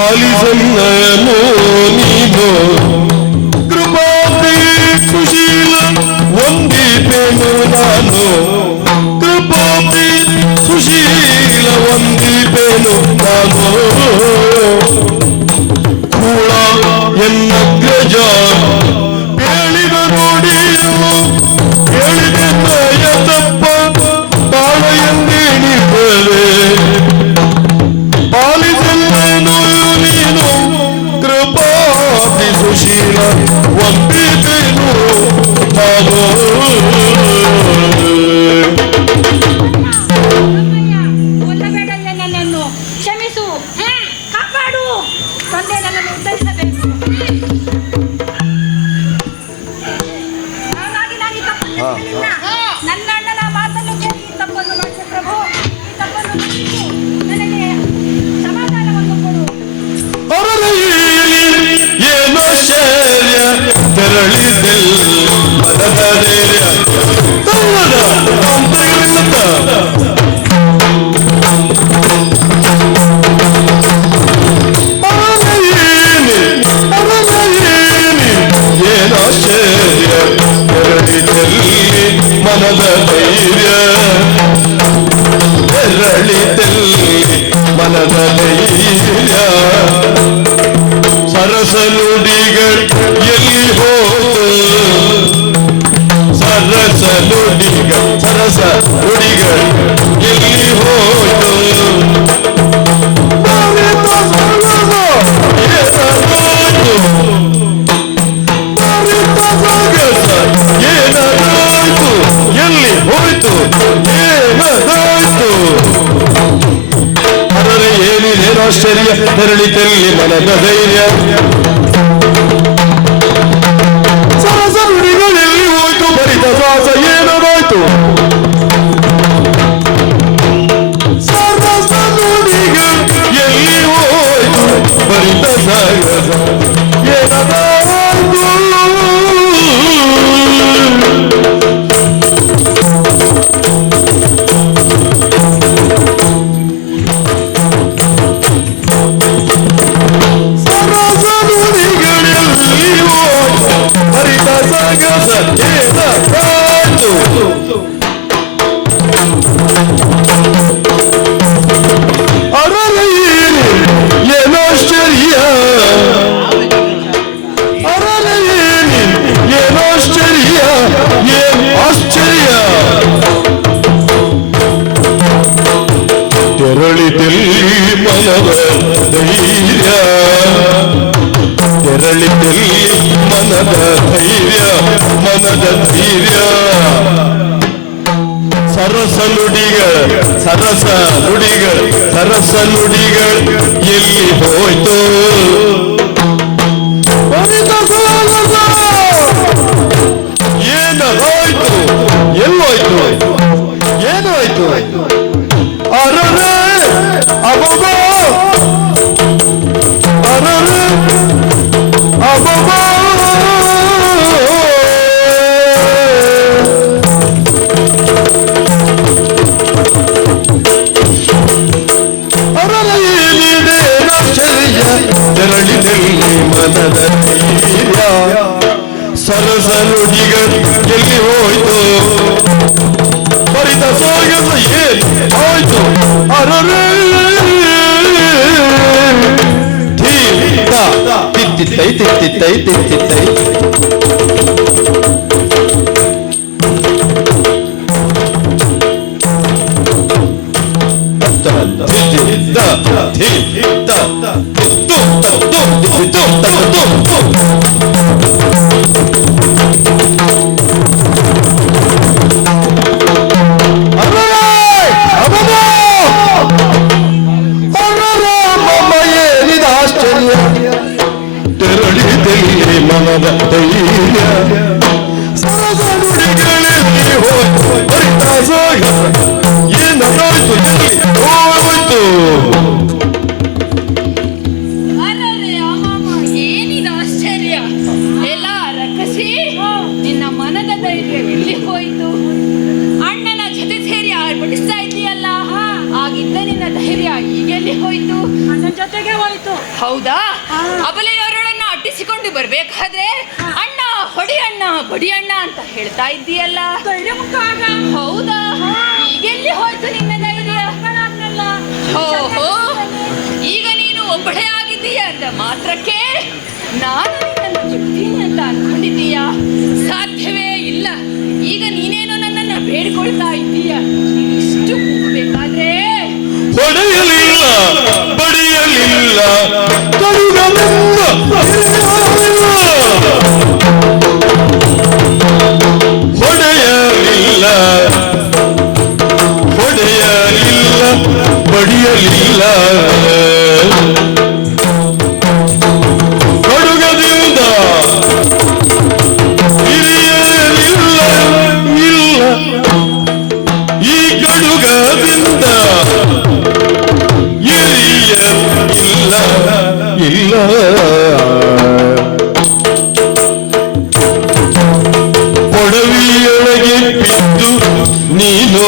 ಪಾಲಿಸನ್ನಯನು ನೀನು ಕೃಪಾತಿ ಸುಶೀಲ ವಂದಿಪೆನು ನಾನು ಕೃಪಾತಿ ಸುಶೀಲ ವಂದಿಪೆನು ನಾನು ಕೂಳ ಎನ್ನಗ್ರಜ ಹೇಳಿದ ನೋಡಿಯು ಹೇಳಿದೆನ್ನಯ ತಪ್ಪ ಬಾಳ ಎಂದೇನಿದ್ದೇವೆ ಪಾಲಿಸಲ್ಲೇನು ನೀನು ಕೃಪಾತಿ ಸುಶೀಲ ವಂದಿಪೆನು ನಾನು ಕ್ಷಮಿಸು, ಕಾಪಾಡು ತಂದೆ, ನನ್ನನ್ನು ಉದ್ಧರಿಸಬೇಕು. ನಾನಾಗಿ ತಪ್ಪು ನನ್ನ ಅಣ್ಣನ ಮಾತನ್ನು ಕೇಳಿ ಈ ತಪ್ಪನ್ನು ಮಾಡಿದ ಪ್ರಭು. ಈ ತಪ್ಪನ್ನು ಮನ್ನಿಸು. ನನಗೆ ಸಮಾಧಾನವನ್ನು ಕೊಡು. ಏನೋ ಶೌರ್ಯ ತೆರಳಿದೆಲ್ಲ ಮನದ ಧೈರ್ಯ ತನ್ನದ ಅಂತರಗಳಿಂದ ಮನದ ಧೈರ್ಯ ತೆರಳಿದಲ್ಲಿ ಮನದ ಧೈರ್ಯ ಸರಸ ನುಡಿಗಳು ಎಲ್ಲಿ ಹೋದು ಸರಸ ನುಡಿಗಳು ಎಲ್ಲಿ ಹೋದು ಎಲ್ಲಿ ಹೋಯ್ತು ಏನಾಯ್ತು ಅದರ ಏನಿದೇನು ಆಶ್ಚರ್ಯ ತೆರಳಿತೆಲ್ಲಿ ಮನದ ಧೈರ್ಯ ಸರಸ ನುಡಿಗಳೆಲ್ಲಿ ಹೋಯ್ತು ಬರಿದ ಶ್ವಾಸ ಏನದಾಯ್ತು ಸರಸ ನುಡಿಗಳು ಎಲ್ಲಿ ಹೋಯ್ತು ಬರಿದ ಸಾಗಸ ಏನದಾಯ್ತು ತೆರಳಿದಲ್ಲಿ ಮನದ ಧೈರ್ಯ ಮನದ ಧೈರ್ಯ ಸರಸ ನುಡಿಗಳು ಎಲ್ಲಿ ಹೋಯ್ತು ಏನಾಯ್ತು ಎಲ್ಲೋಯ್ತು ಏನಾಯ್ತು ಅರರೆ ಅಬಬ ಅರರೆ ಅಬಬ ತೆರಳಿದಲ್ಲಿ ಮನದ ಧೈರ್ಯ ಸರಸ ನುಡಿಗಳು ಎಲ್ಲಿ ಹೋಯ್ತು ಬರಿದ ಸೋಗಸ ಏನ್ ಹೋಯ್ತು ಅರರೆ ತಿತ್ತಿತ್ತೈ ತೆರಳಿದಲ್ಲಿ ಮನದ ಧೈರ್ಯ ಸರಸ ನುಡಿಗಳಲ್ಲಿ ಹೋಯ್ತು ಬರಿದ ಸೋಗಸ ಏನದಾಯ್ತು ಹೋಯ್ತು ಏನಿದ ಧೈರ್ಯ ಈಗೆಲ್ಲಿ ಹೋಯ್ತು? ನನ್ನ ಜೊತೆಗೆ ಹೋಯ್ತು. ಹೌದಾ? ಹಾ. ಅಬಲೆಯವರನ್ನ ಅಟ್ಟಿಸಿಕೊಂಡು ಬರ್ಬೇಕಾದ್ರೆ ಅಣ್ಣ ಹೊಡಿ ಅಣ್ಣ ಬಡಿ ಅಣ್ಣ ಅಂತ ಹೇಳ್ತಾ ಇದ್ದೀಯಲ್ಲ, ಧೈರ್ಯ ಮುಖ ಆಗ. ಹೌದಾ? ಈಗೆಲ್ಲಿ ಹೋಯ್ತು ನಿನ್ನ ಧೈರ್ಯ? ಮಕ್ಕಳಾದ್ನಲ್ಲ. ಓಹೋ, ಈಗ ನೀನು ಒಬ್ಬಳೇ ಆಗಿದ್ದೀಯ ಅಂತ ಮಾತ್ರಕ್ಕೆ ನಾನು ನಿನ್ನನ್ನು ಬಿಡ್ತೀನಿ ಅಂತ ಅನ್ಕೊಂಡಿದ್ದೀಯ? ಸಾಧ್ಯವೇ ಇಲ್ಲ. ಈಗ ನೀನೇನೋ ನನ್ನನ್ನ ಬೇಡಿಕೊಳ್ತಾ ಇದ್ದೀಯ. ಇಷ್ಟು ಹೋಗಬೇಕಾದ್ರೆ ಹೊಡೆಯಲಿಲ್ಲ ಬಡಿಯಲಿಲ್ಲ ಕಡುಗನೆಂಬ ಹೊಡೆಯಲಿಲ್ಲ ಹೊಡೆಯಲಿಲ್ಲ ಬಡಿಯಲಿಲ್ಲ ಕಡುಗದಿಂದ ಇರಿಯಲಿಲ್ಲ ಇಲ್ಲ ಈ ಕಡುಗದಿಂದ ಇಲ್ಲ ಇಲ್ಲ ಕೊಡವಿಯೊಳಗೆ ಬಿದ್ದು ನೀನು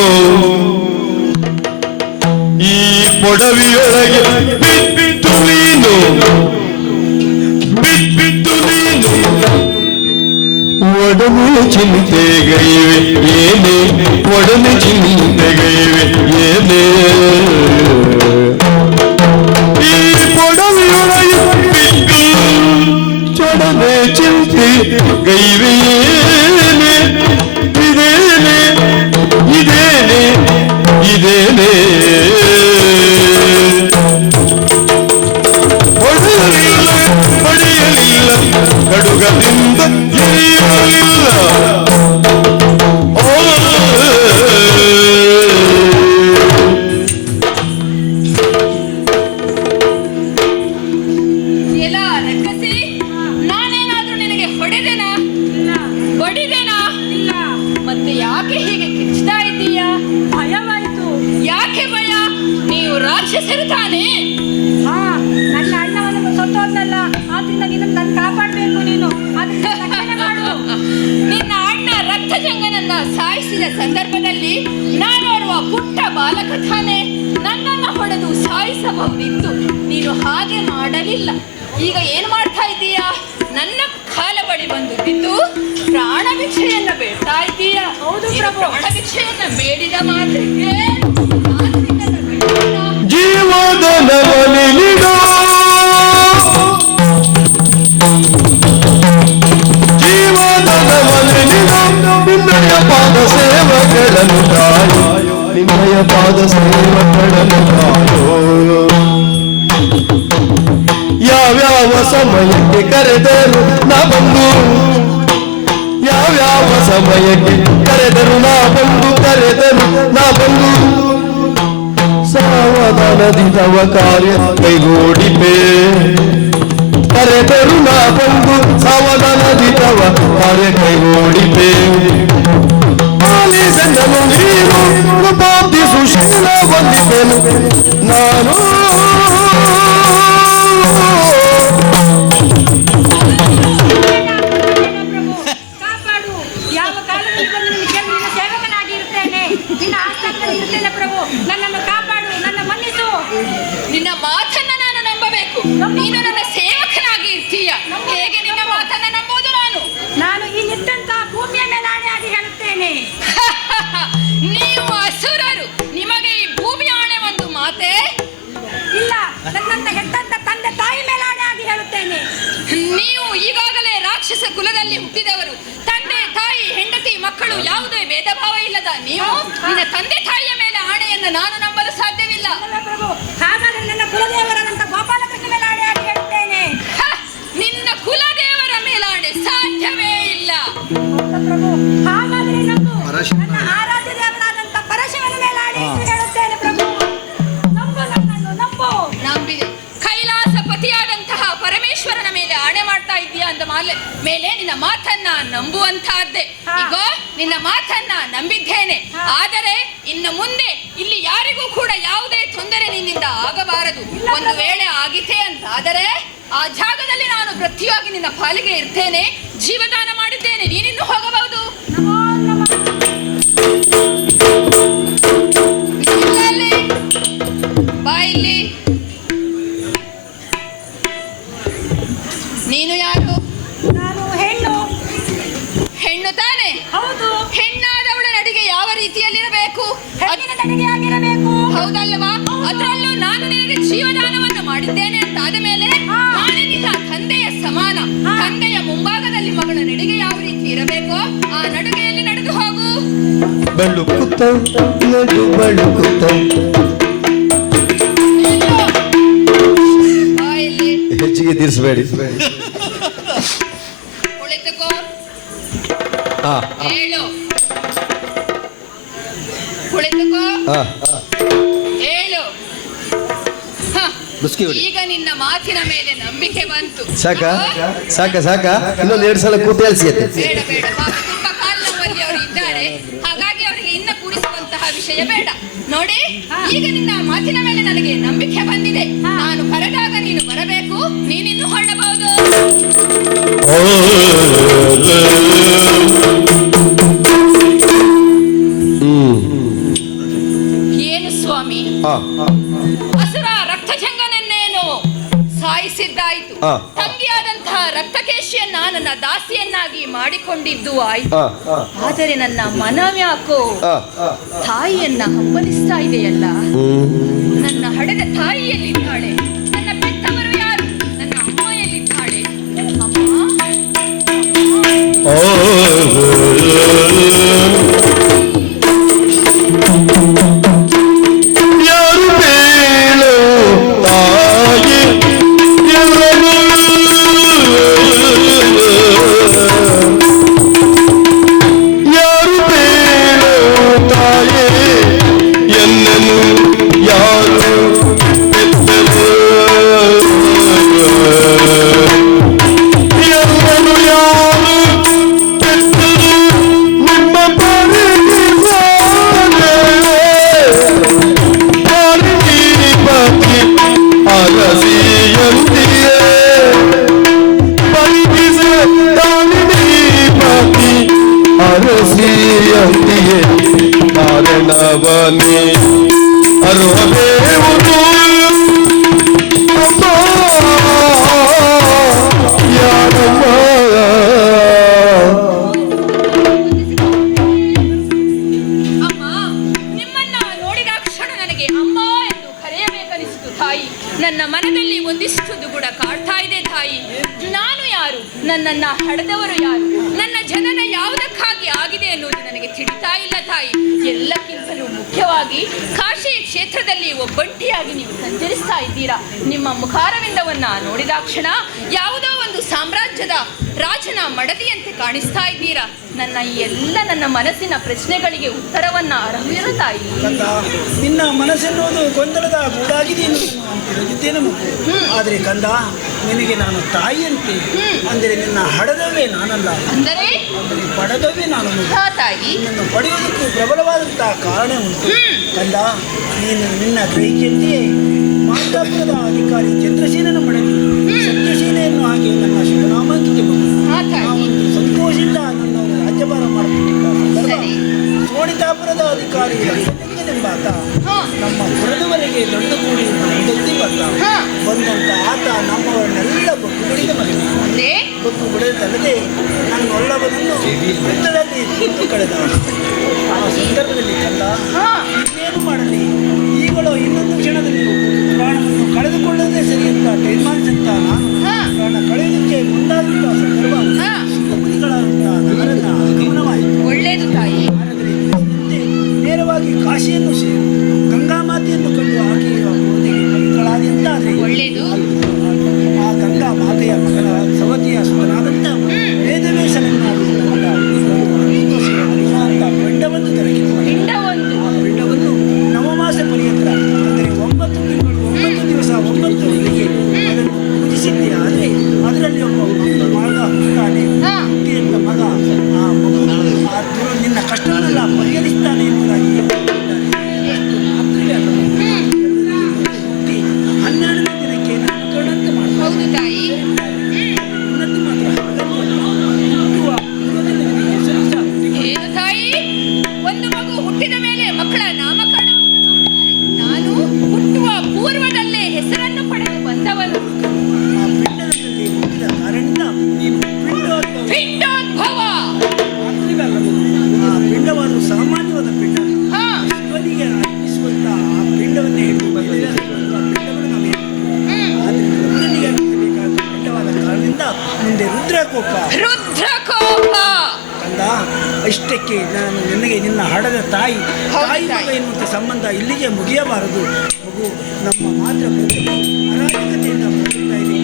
ಈ ಕೊಡವಿಯೊಳಗೆ ಬಿದ್ದು ನೀನು ಬಿದ್ದು ನೀನು ಒಡನೆ ಚಿಂತೆಗೈವೆ ಏನೇ ಒಡನೆ ಚಿಂತೆಗೈವೆ ಏನೇ ಚಡನೆ ಚಿಂತೆ ಗೈವೇನೆ ಇದೇನೆ ಇದೇನೆ ಇದೇನೆ ಹೊಡೆಯಲಿಲ್ಲ ಪಡೆಯಲಿಲ್ಲ ಕಡುಗದಿಂದ ಎಳೆಯಲಿಲ್ಲ ಮತ್ತೆ ಯಾಕೆ ಹೀಗೆ ಕಿಚ್ತಾ ಇದ್ದೀಯಾ? ಭಯವಾಯ್ತು. ಯಾಕೆ ಭಯ? ನೀವು ರಾಕ್ಷಸರು ತಾನೇ? ಹಾ, ನನ್ನ ಅಣ್ಣವನ್ನು ಸತ್ತೋದ್ನಲ್ಲ, ಆದ್ರಿಂದ ನಿನ್ನನ್ನು ನಾನು ಕಾಪಾಡಬೇಕು. ನೀನು ಅದನ್ನ ರಕ್ಷಣೆ ಮಾಡು. ನಿನ್ನ ಅಣ್ಣ ರಕ್ತಜಂಗನನ್ನ ಸಾಯಿಸಿದ ಸಂದರ್ಭದಲ್ಲಿ ನಾನೋರ್ವ ಪುಟ್ಟ ಬಾಲಕ ತಾನೇ. ನನ್ನನ್ನು ಹೊಡೆದು ಸಾಯಿಸಬಹುದಿತ್ತು, ನೀನು ಹಾಗೆ ಮಾಡಲಿಲ್ಲ. ಈಗ ಏನು ಮಾಡ್ತಾ ಇದ್ದೀಯಾ? ನನ್ನ ಕಾಲ ಬಳಿ ಬಂದು ಬಿದ್ದು ಪ್ರಾಣ ಭಿಕ್ಷೆಯನ್ನ ಬೇಡ್ತಾ ಇದ್ದೀಯಾ? ಹೌದು ಪ್ರಭು. ಪ್ರಾಣ ಭಿಕ್ಷೆಯನ್ನ ಬೇಡಿದ ಮಾತ್ರಕ್ಕೆ ಜೀವದ ನವನಿಲಿಡೋ ಜೀವದ ನವನಿಲಿಡೋ ನಿನ್ನಯ ಪಾದ ಸೇವಗಳನ್ನು ಕಾಯೋ ನಿನ್ನಯ ಪಾದ ಸೇವಗಳನ್ನು ಕಾಯೋ ಯಾವ್ಯಾವ ಸಮಯಕ್ಕೆ ಕರೆದರು ನಾ ಬಂದು ಯಾವ್ಯಾವ ಸಮಯಕ್ಕೆ ಕರೆದರು ನಾ ಬಂದು ಕರೆದರು ನಾ ಬಂದು ಸಾವಧಾನದಿ ತವ ಕಾರ್ಯ ಕೈಗೂಡಿಪೆ ಕರೆದರು ನಾ ಬಂದು ಸಾವಧಾನದಿ ತವ ಕಾರ್ಯ ಕೈಗೂಡಿಪೆ ಆಲಿಸೆಂದನು ನೀನು ಕೃಪಾಬ್ಧಿ ಸುಶೀಲ ವಂದಿಪೆನು ನಾನು ಕಾಪಾಡು. ಯಾವ ಕಾಲದಲ್ಲಿ ಬಂದು ನಿನ್ನ ಸೇವಕನಾಗಿ ಇರ್ತೇನೆ, ನಿನ್ನ ಆಸ್ಥಾನದಲ್ಲಿ ಇರ್ತೇನೆ ಪ್ರಭು. ನನ್ನನ್ನು ಕಾಪಾಡು, ನನ್ನ ಮನ್ನಿಸು. ನಿನ್ನ ಮಾತನ್ನ ನಾನು ನಂಬಬೇಕು. ನೀನು ನನ್ನ ಸೇವಕನಾಗಿ ಇರ್ತೀಯ. ಹೇಗೆ ನಿನ್ನ ಮಾತನ್ನ ನಂಬೋದು? ನಾನು ಈ ನಿಂತ ಭೂಮಿಯ ಮೇಲೆ ಆಣೆಯಾಗಿ ಹೇಳುತ್ತೇನೆ. ನೀವು ಅಸುರರು, ನಿಮಗೆ ಈ ಭೂಮಿ ಆಣೆ ಒಂದು ಮಾತೆ ಇಲ್ಲ. ನನ್ನಂತ ಹೆತ್ತಂತ ತಂದೆ ತಾಯಿ ಮೇಲೆ ಆಣೆಯಾಗಿ ಹೇಳುತ್ತೇನೆ. ನೀವು ಈಗಾಗಲೇ ರಾಕ್ಷಸ ಕುಲದಲ್ಲಿ ಹುಟ್ಟಿದವರು. ತಂದೆ ತಾಯಿ ಹೆಂಡತಿ ಮಕ್ಕಳು ಯಾವುದೇ ಭೇದ ಭಾವ ಇಲ್ಲದ ನೀವು ನಿನ್ನ ತಂದೆ ತಾಯಿಯ ಮೇಲೆ ಆಣೆಯನ್ನು ನಾನು ನಂಬಲು ಸಾಧ್ಯವಿಲ್ಲ. ಪ್ರಭು, ಹಾಗಾದರೆ ನನ್ನ ಕುಲದೇವರಾದಂತ ಗೋಪಾಲಕೃಷ್ಣ ಮೇಲೆ ಆಣೆಯಾಗಿ ಹೇಳುತ್ತೇನೆ. ನಿನ್ನ ಕುಲದೇವರ ಮೇಲಾಣೆ ಸಾಧ್ಯವೇ ಇಲ್ಲ. ಪ್ರಭು, ಹಾಗಾದರೆ ನನ್ನ ಆರಾಧ್ಯ ದೇವರಾದಂತ ಪರಶಿವನ ಮೇಲೆ ಆಣೆಯಾಗಿ ಹೇಳುತ್ತೇನೆ. ಪ್ರಭು, ನಂಬು, ನನ್ನನ್ನು ನಂಬು. ನಂಬಿದೆ. ಕೈಲಾಸ ಪತಿಯಾದಂತಹ ಪರಮೇಶ್ವರನ ಮೇಲೆ ಆಣೆ ಮಾಡ್ತಾ ಇದ್ದೀಯಾ ಅಂದ ಮೇಲೆ ನಿನ್ನ ಮಾತನ್ನ ನಂಬುವಂತಹದ್ದೇ. ಈಗ ನಿನ್ನ ಮಾತನ್ನ ನಂಬಿದ್ದೇನೆ. ಆದರೆ ಇನ್ನು ಮುಂದೆ ಇಲ್ಲಿ ಯಾರಿಗೂ ಕೂಡ ಯಾವುದೇ ತೊಂದರೆ ನಿನ್ನಿಂದ ಆಗಬಾರದು. ಒಂದು ವೇಳೆ ಆಗಿತೆ ಅಂತಾದರೆ ಆ ಜಾಗದಲ್ಲಿ ನಾನು ಪ್ರತಿಯಾಗಿ ನಿನ್ನ ಪಾಲಿಗೆ ಇರ್ತೇನೆ. ಜೀವದಾನ ಮಾಡಿದ್ದೇನೆ. ನೀನಿನ್ನು ಹೋಗಬಹುದು. ಬಾ ಇಲ್ಲಿ. ನೀನು ಯಾರು? ನಾನು ಹೆಣ್ಣು. ಹೆಣ್ಣು ತಾನೆ? ಹೌದು. ಹೆಣ್ಣಾದವಳ ನಡಿಗೆ ಯಾವ ರೀತಿಯಲ್ಲಿರಬೇಕು? ಹೆಣ್ಣಿನ ನಡಿಗೆ ಆಗಿರಬೇಕು. ಹೌದಲ್ವಾ? ಅದರಲ್ಲೂ ನಾನು ನಿನಗೆ ಜೀವದಾನವನ್ನು ಮಾಡಿದ್ದೇನೆ ಅಂತ ಆದ ಮೇಲೆ ನಾನೇ ನಿನ್ನ ತಂದೆಯ ಸಮಾನ. ತಂದೆಯ ಮುಂಭಾಗದಲ್ಲಿ ಮಗಳ ನಡಿಗೆ ಯಾವ ರೀತಿ ಇರಬೇಕೋ ಆ ನಡುಗೆಯಲ್ಲಿ ನಡೆದು ಹೋಗು. ಬಳುಕುತ್ತ ನಡು ಬಳುಕುತ್ತ. ಬಾ ಇಲ್ಲಿ. ಹೆಚ್ಚಿಗೆ ತೀರಿಸಬೇಡಿ. ಕುಳಿತುಕೋ. ಹಾ ಹೇಳು. ಕುಳಿತುಕೋ. ಹಾ ಹೇಳು. ಹ. ಮುಸ್ಕಿ ಹೊಡಿ. ಈಗ ನಿನ್ನ ಮಾತಿನ ಮೇಲೆ ನಂಬಿಕೆ ಬಂತು. ಸಾಕ ಸಾಕ ಸಾಕ ಇನ್ನೊಂದು 2 ಸಲ ಕೂತು ಹೇಳ್ಸಿಯತ್ತೆ. ಬೇಡ ಬೇಡ, ಪಾಪ ತುಂಬಾ ಕಾಲು ನೋವಲ್ಲಿ ಅವರು ಇದ್ದಾರೆ, ಹಾಗಾಗಿ ಅವರಿಗೆ ಇನ್ನ ಕೂಡಿಸುವಂತಹ ವಿಷಯ ಬೇಡ. ನೋಡಿ, ಈಗ ನಿನ್ನ ಮಾತಿನ ಮೇಲೆ ನನಗೆ ನಂಬಿಕೆ ಬಂದಿದೆ. ನಾನು ಹೊರದಾಗ ನೀನು ಬರಬೇಕು, ನೀನಿನ್ನು ಹೊರಡಬಹುದು. ಏನು ಸ್ವಾಮಿ, ಹಸುರ ರಕ್ತಜಂಗನನ್ನೇನು ಸಾಯಿಸಿದ್ದಾಯಿತು. ತಂಗಿಯಾದಂತಹ ರಕ್ತಕೇಶಿಯನ್ನ ನನ್ನ ದಾಸಿಯನ್ನಾಗಿ ಮಾಡಿಕೊಂಡಿದ್ದು ಆಯ್ತು. ಆದರೆ ನನ್ನ ಮನವ್ಯಾಕೋ ತಾಯಿಯನ್ನ ಹಂಬಲಿಸ್ತಾ ಇದೆಯಲ್ಲ. ನನ್ನ ಹಡೆದ ತಾಯಿ ಎಲ್ಲಿದ್ದಾಳೆ? ನನ್ನ ಬೆತ್ತವರು ಯಾರು? ನನ್ನ ಅಮ್ಮ ಎಲ್ಲಿದ್ದಾಳೆ? ಅಮ್ಮ, ಯಾರು ಬೇಳು ತಾಯಿ ಎಲ್ಲರೂ ಯಾರು ಬೇಳು ತಾಯಿ ಎನ್ನನು ಯಾರು ಬೆತ್ತರು ಎಲ್ಲನು ಯಾರು ಬೆತ್ತರು ನಿಮ್ಮ ಅರಸಿಯಂತಿಯೇ ಅರಸಿಯಂತಿಯೇ ಕಾರಣವನೇ ಅರುಹಬೇವುದು ಅಮ್ಮ ಯಾರಮ್ಮ. ಅಮ್ಮ, ನಿಮ್ಮನ್ನ ನೋಡಿದ ಕ್ಷಣ ನನಗೆ ಅಮ್ಮ ಎಂದು ಕರೆಯಬೇಕನಿಸಿತು ತಾಯಿ. ನನ್ನ ಮನದಲ್ಲಿ ಒಂದಿಷ್ಟು ದುಗುಡ ಕಾಡ್ತಾ ಇದೆ ತಾಯಿ. ನಾನು ಯಾರು? ನನ್ನನ್ನ ಹಡೆದವರು ಯಾರು? ನನ್ನ ಜನನ ಯಾವುದಕ್ಕಾಗಿ ಆಗಿದೆ ಎನ್ನುವುದು ನನಗೆ ತಿಳಿತಾ ಇಲ್ಲ ತಾಯಿ. ಎಲ್ಲಕ್ಕಿಂತಲೂ ಮುಖ್ಯವಾಗಿ ಕಾಶಿ ಕ್ಷೇತ್ರದಲ್ಲಿ ಒಬ್ಬಂಟಿಯಾಗಿ ನೀವು ಸಂಚರಿಸ್ತಾ ಇದ್ದೀರಾ. ನಿಮ್ಮ ಮುಖಾರವಿಂದವನ್ನ ನೋಡಿದ ಕ್ಷಣ ಯಾವುದೋ ಒಂದು ಸಾಮ್ರಾಜ್ಯದ ರಾಜನ ಮಡದಿಯಂತೆ ಕಾಣಿಸ್ತಾ ಇದ್ದೀರಾ. ನನ್ನ ಮನಸ್ಸಿನ ಪ್ರಶ್ನೆಗಳಿಗೆ ಉತ್ತರವನ್ನ ಅರವಿರು ತಾಯಿ. ನಿನ್ನ ಮನಸ್ಸೆನ್ನುವುದು ಗೊಂದಲದ ಗೂಡಾಗಿದೆ ಎನ್ನುವುದನ್ನು ನಾನು ತಿಳಿದಿದ್ದೇನೆ ಮಗು. ಆದರೆ ಕಂದ, ನಿನಗೆ ನಾನು ತಾಯಿಯಂತೆ. ಅಂದರೆ ನಿನ್ನ ಹಡದವೇ ನಾನಲ್ಲ, ಅಂದರೆ ಪಡೆದವೇ ನಾನು ಮಗು. ತಾಯಿ, ನಿನ್ನನ್ನು ಪಡೆಯುವುದಕ್ಕೂ ಪ್ರಬಲವಾದಂತಹ ಕಾರಣ ಉಂಟು ಕಂದ. ನೀನು ನಿನ್ನ ಕೈಗೆಂದಿಯೇ ಮಾತಾಪುರದ ಅಧಿಕಾರಿ ಚಂದ್ರಸೇನನ ಮಡದಿ ಸತ್ಯಸೇನೆಯನ್ನು ಹಾಗೆ ನನ್ನ ಶುಭನಾಮಾಂಕಿತ ಮಗು. ನಾವೊಂದು ಸಂತೋಷದಿಂದ ನನ್ನ ರಾಜ್ಯಭಾರ ಮಾಡುತ್ತಿದ್ದ ಸೋಣಿತಾಪುರದ ಅಧಿಕಾರಿ ಎಂಬಾತ ನಮ್ಮ ಪುರದವರೆಗೆ ದೊಡ್ಡ ಕೂಡಿ ಬಂದೊತ್ತಿ ಬಂದಂತ ಆತ ನಮ್ಮವರನ್ನೆಲ್ಲ ಬೊಕ್ಕು ಬಿಡಿದ ಮಗನೇ. ಬೊಕ್ಕು ಬಿಡದಲ್ಲದೆ ನನ್ನೊಲ್ಲವನನ್ನು ವೃತ್ತದಲ್ಲಿ ಕುಂತು ಕಳೆದ ಆ ಸಂದರ್ಭದಲ್ಲಿ ಕಂದ, ಇನ್ನೇನು ಮಾಡಲಿ, ಈಗಲೂ ಇನ್ನೊಂದು ಕ್ಷಣದಲ್ಲಿ ಪ್ರಾಣವನ್ನು ಕಳೆದುಕೊಳ್ಳದೇ ಸರಿ ಅಂತ ತೀರ್ಮಾನಿಸುತ್ತ ನಾನು ಪ್ರಾಣ ಕಳೆಯುವುದಕ್ಕೆ ಮುಂದಾದಂತಹ ಸಂದರ್ಭ ಸಿಂಹಪುರಿಗಳಾದಂತಹ ನಗರದ ಆಗಮನವಾಯಿತು. ಒಳ್ಳೆಯದು ತಾಯಿ. ನೇರವಾಗಿ ಕಾಶಿಯನ್ನು ಸೇರಿ ಗಂಗಾ ಮಾತೆಯನ್ನು ಕಂಡು ಆಕೆಯ ಕೋಪ? ರುದ್ರಕೋಪ. ಕಂದ, ಇಷ್ಟಕ್ಕೆ ನಾನು ನಿನಗೆ ನಿನ್ನ ಹಡದ ತಾಯಿ ಮಗ ಎನ್ನುವಂಥ ಸಂಬಂಧ ಇಲ್ಲಿಗೆ ಮುಗಿಯಬಾರದು. ಮಗು, ನಮ್ಮ ಮಾತ್ರ ಅರಾಜಕತೆಯಿಂದ ಬರುತ್ತಾ ಇದೆ.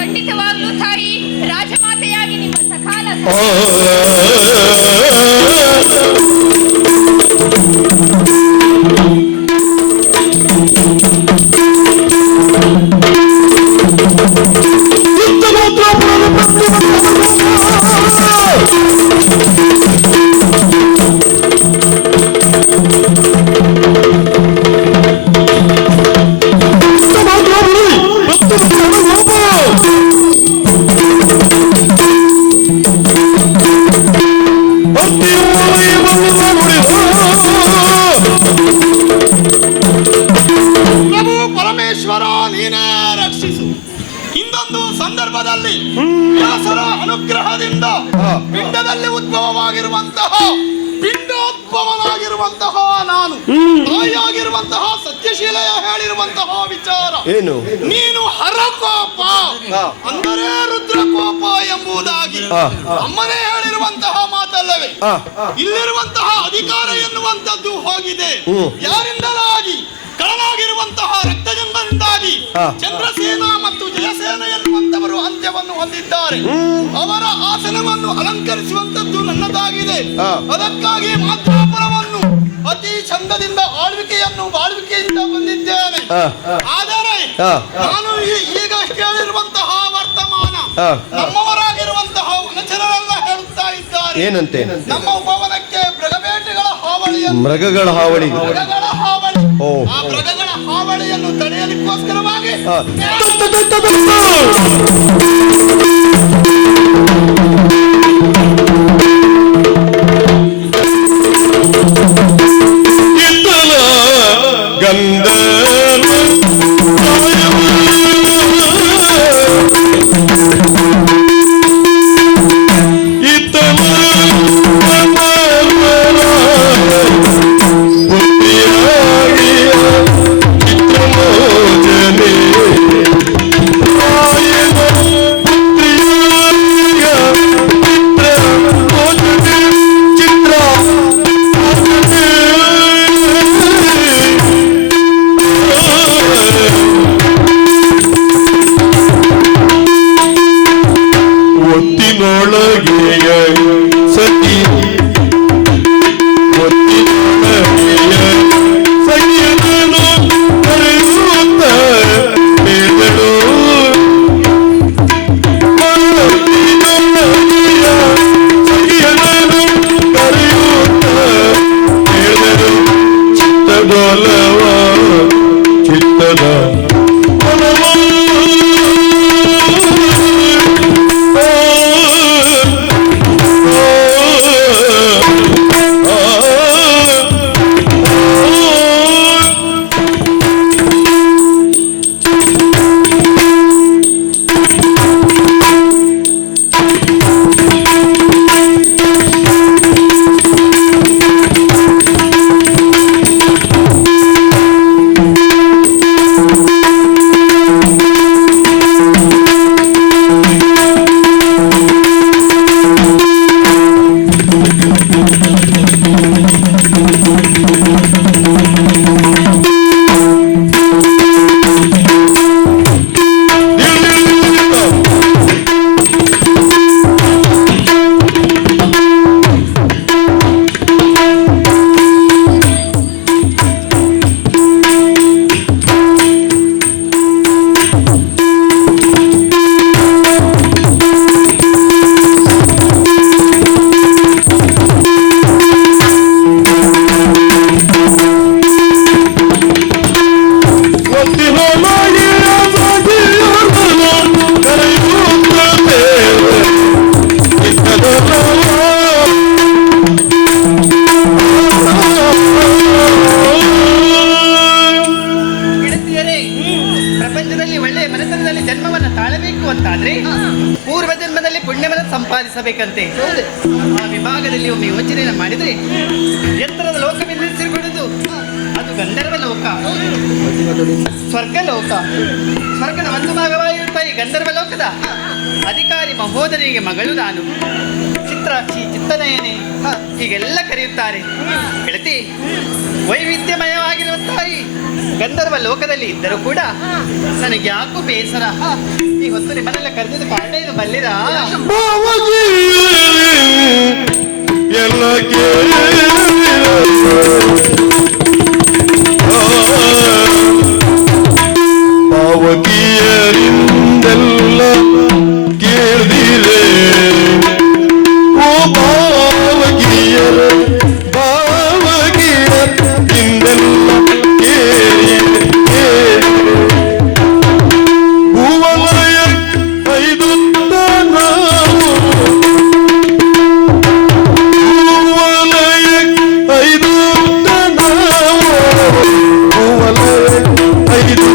ಖಂಡಿತವಾಗ್ಲೂ ತಾಯಿ, ರಾಜಮಾತೆಯಾಗಿ ನಿಮ್ಮ ಸಕಾಲ ಸಂದರ್ಭದಲ್ಲಿ ವ್ಯಾಸರ ಅನುಗ್ರಹದಿಂದ ಪಿಂಡದಲ್ಲಿ ಉದ್ಭವವಾಗಿರುವಂತಹ ಪಿಂಡೋದ್ಭವನಾಗಿರುವಂತಹ ನಾನು ತಾಯಿಯಾಗಿರುವಂತಹ ಸತ್ಯಶೀಲೆಯ ಹೇಳಿರುವಂತಹ ವಿಚಾರ ಏನು? ನೀನು ಹರಕೋಪ ಅಂದರೆ ರುದ್ರಕೋಪ ಎಂಬುದಾಗಿ ಅಮ್ಮನೇ ಹೇಳಿರುವಂತಹ ಮಾತಲ್ಲವೇ? ಇಲ್ಲಿರುವಂತಹ ಅಧಿಕಾರ ಎನ್ನುವಂಥದ್ದು ಹೋಗಿದೆ. ಯಾರಿಂದಲಾಗಿ ಕಳನಾಗಿರುವಂತಹ ರಕ್ತಜನ್ಮದಿಂದಾಗಿ ಚಂದ್ರಸೇನ ಮತ್ತು ಜಯಸೇನ ಎನ್ನುವಂತವರು ಅಂತ್ಯವನ್ನು ಹೊಂದಿದ್ದಾರೆ. ಅವರ ಆಸನವನ್ನು ಅಲಂಕರಿಸುವಂತದ್ದು ನನ್ನದಾಗಿದೆ. ಅದಕ್ಕಾಗಿ ಮಾತ್ರಾಪುರವನ್ನು ಅತಿ ಚಂದದಿಂದ ಬಾಳ್ವಿಕೆಯಿಂದ ಬಂದಿದ್ದೇನೆ. ಆದರೆ ನಾನು ಈಗಷ್ಟೇ ಹೇಳಿರುವಂತಹ ವರ್ತಮಾನ ನಮ್ಮವರಾಗಿರುವಂತಹ ವನಚರರೆಲ್ಲ ಹೇಳುತ್ತಾ ಇದ್ದಾರೆ. ಏನಂತೆ? ನಮ್ಮ ಉಪವನಕ್ಕೆ ಮೃಗಗಳ ಹಾವಳಿ ಆ ಮೃಗಗಳ ಹಾವಳಿಯನ್ನು ತಡೆಯಲಿಕ್ಕೋಸ್ಕರವಾಗಿ ಗಂಧ ಸಂಪಾದಿಸಬೇಕಂತೆ. ಆ ವಿಭಾಗದಲ್ಲಿ ಒಮ್ಮೆ ಯೋಚನೆ ಮಾಡಿದ್ರೆ ಎತ್ತರದ ಲೋಕವೆಂದು ಹೆಸರುಗೊಂಡು ಅದು ಗಂಧರ್ವ ಲೋಕ, ಸ್ವರ್ಗ ಲೋಕ. ಸ್ವರ್ಗದ ಒಂದು ಭಾಗವಾಗಿರುತ್ತಾ ಈ ಗಂಧರ್ವ ಲೋಕದ ಅಧಿಕಾರಿ ಮಹೋದರಿಗೆ ಮಗಳು ನಾನು. ಚಿತ್ರಾಕ್ಷಿ, ಚಿತ್ತನಯನೆ ಹೀಗೆಲ್ಲ ಕರೆಯುತ್ತಾರೆ. ಗೆಳತಿ, ವೈವಿಧ್ಯಮಯವಾಗಿರುವಂತಹ ಈ ಗಂಧರ್ವ ಲೋಕದಲ್ಲಿ ಇದ್ದರೂ ಕೂಡ ನನಗೆ ಯಾಕೂ ಬೇಸರ. ಈ ಹೊತ್ತು ನಿಮ್ಮನ್ನೆಲ್ಲ ಕರೆದಿದ್ದು ಕಾರಣ ಇದು ಬಲ್ಲಿರಾ? ಬಾವಗಿ ಎಲ್ಲ ಕೇಳಿರ ಬಾವಗಿಯರಿಂದೆಲ್ಲ ಕೇಳಿದಿರೆ ಓ ಬಾವಗಿಯರ ಬಾವಗಿಯರಿಂದೆಲ್ಲ ಕೇಳಿದೆ ಭುವಲಯ ಐದು ನಾವು ಭುವಲಯ ಐದು ನಾವು ಭುವಲಯ ಐದು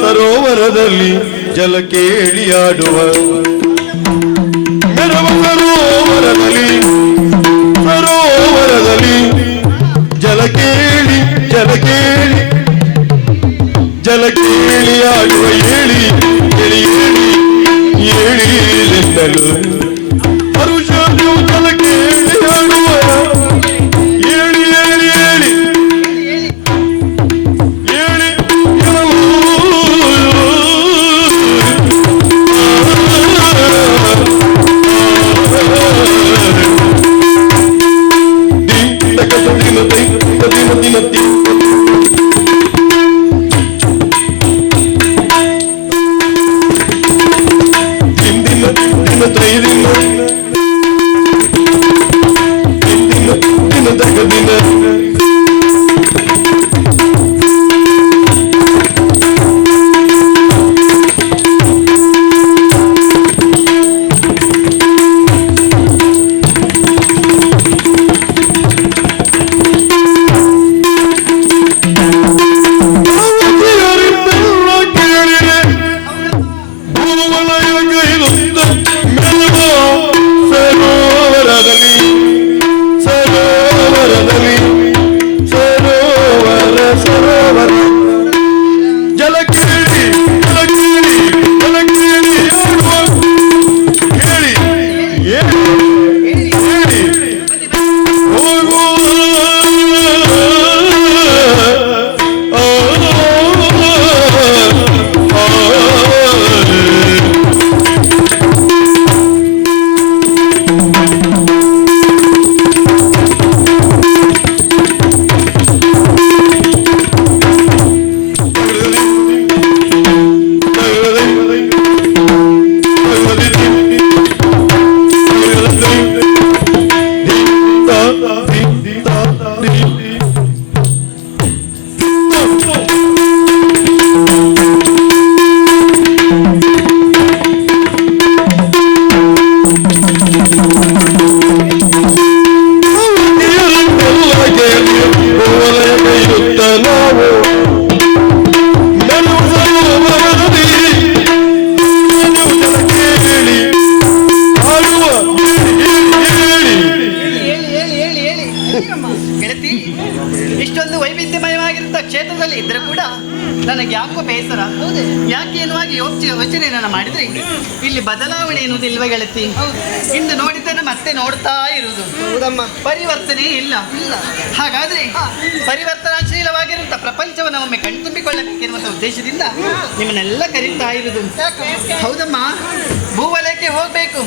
ಸರೋವರದಲ್ಲಿ ಜಲ ಕೇಳಿಯಾಡುವ ಮೆರವ ಸರೋವರದಲ್ಲಿ ಜಲ ಕೇಳಿ ಆಡುವ ಏಳಿ ಏಳಿ ಏಳಿ ಏಳಿಲೆಂದಲು ಪರುಷಾನು ಜಲ ಕೇಳಿ ಆಡುವ ಏಳಿ ಏಳಿ ಏಳಿ ಏಳಿ ಗೆಳತಿ, ಇಷ್ಟೊಂದು ವೈವಿಧ್ಯಮಯವಾಗಿರುವಂತಹ ಕ್ಷೇತ್ರದಲ್ಲಿ ಇದ್ರೂ ಕೂಡ ನನಗೆ ಯಾಕೋ ಬೇಸರ. ಯಾಕೆ ಎನ್ನುವಾಗಿ ಯೋಚನೆಯನ್ನು ಮಾಡಿದ್ರೆ ಇಲ್ಲಿ ಬದಲಾವಣೆ ಎನ್ನುವುದು ಇಲ್ವೇ ಗೆಳತಿ? ಇಂದು ನೋಡಿದ್ದನ್ನು ಮತ್ತೆ ನೋಡ್ತಾ ಇರುವುದು. ಪರಿವರ್ತನೆ ಇಲ್ಲ. ಹಾಗಾದ್ರೆ ಪರಿವರ್ತನಾಶೀಲವಾಗಿರುವಂತ ಪ್ರಪಂಚವನ್ನು ಒಮ್ಮೆ ಕಣ್ತುಂಬಿಕೊಳ್ಳಬೇಕೆನ್ನುವಂತ ಉದ್ದೇಶದಿಂದ ನಿಮ್ಮನ್ನೆಲ್ಲ ಕರೀತಾ ಇರುವುದು. ಹೌದಮ್ಮ, ಭೂವಲಯಕ್ಕೆ ಹೋಗ್ಬೇಕು.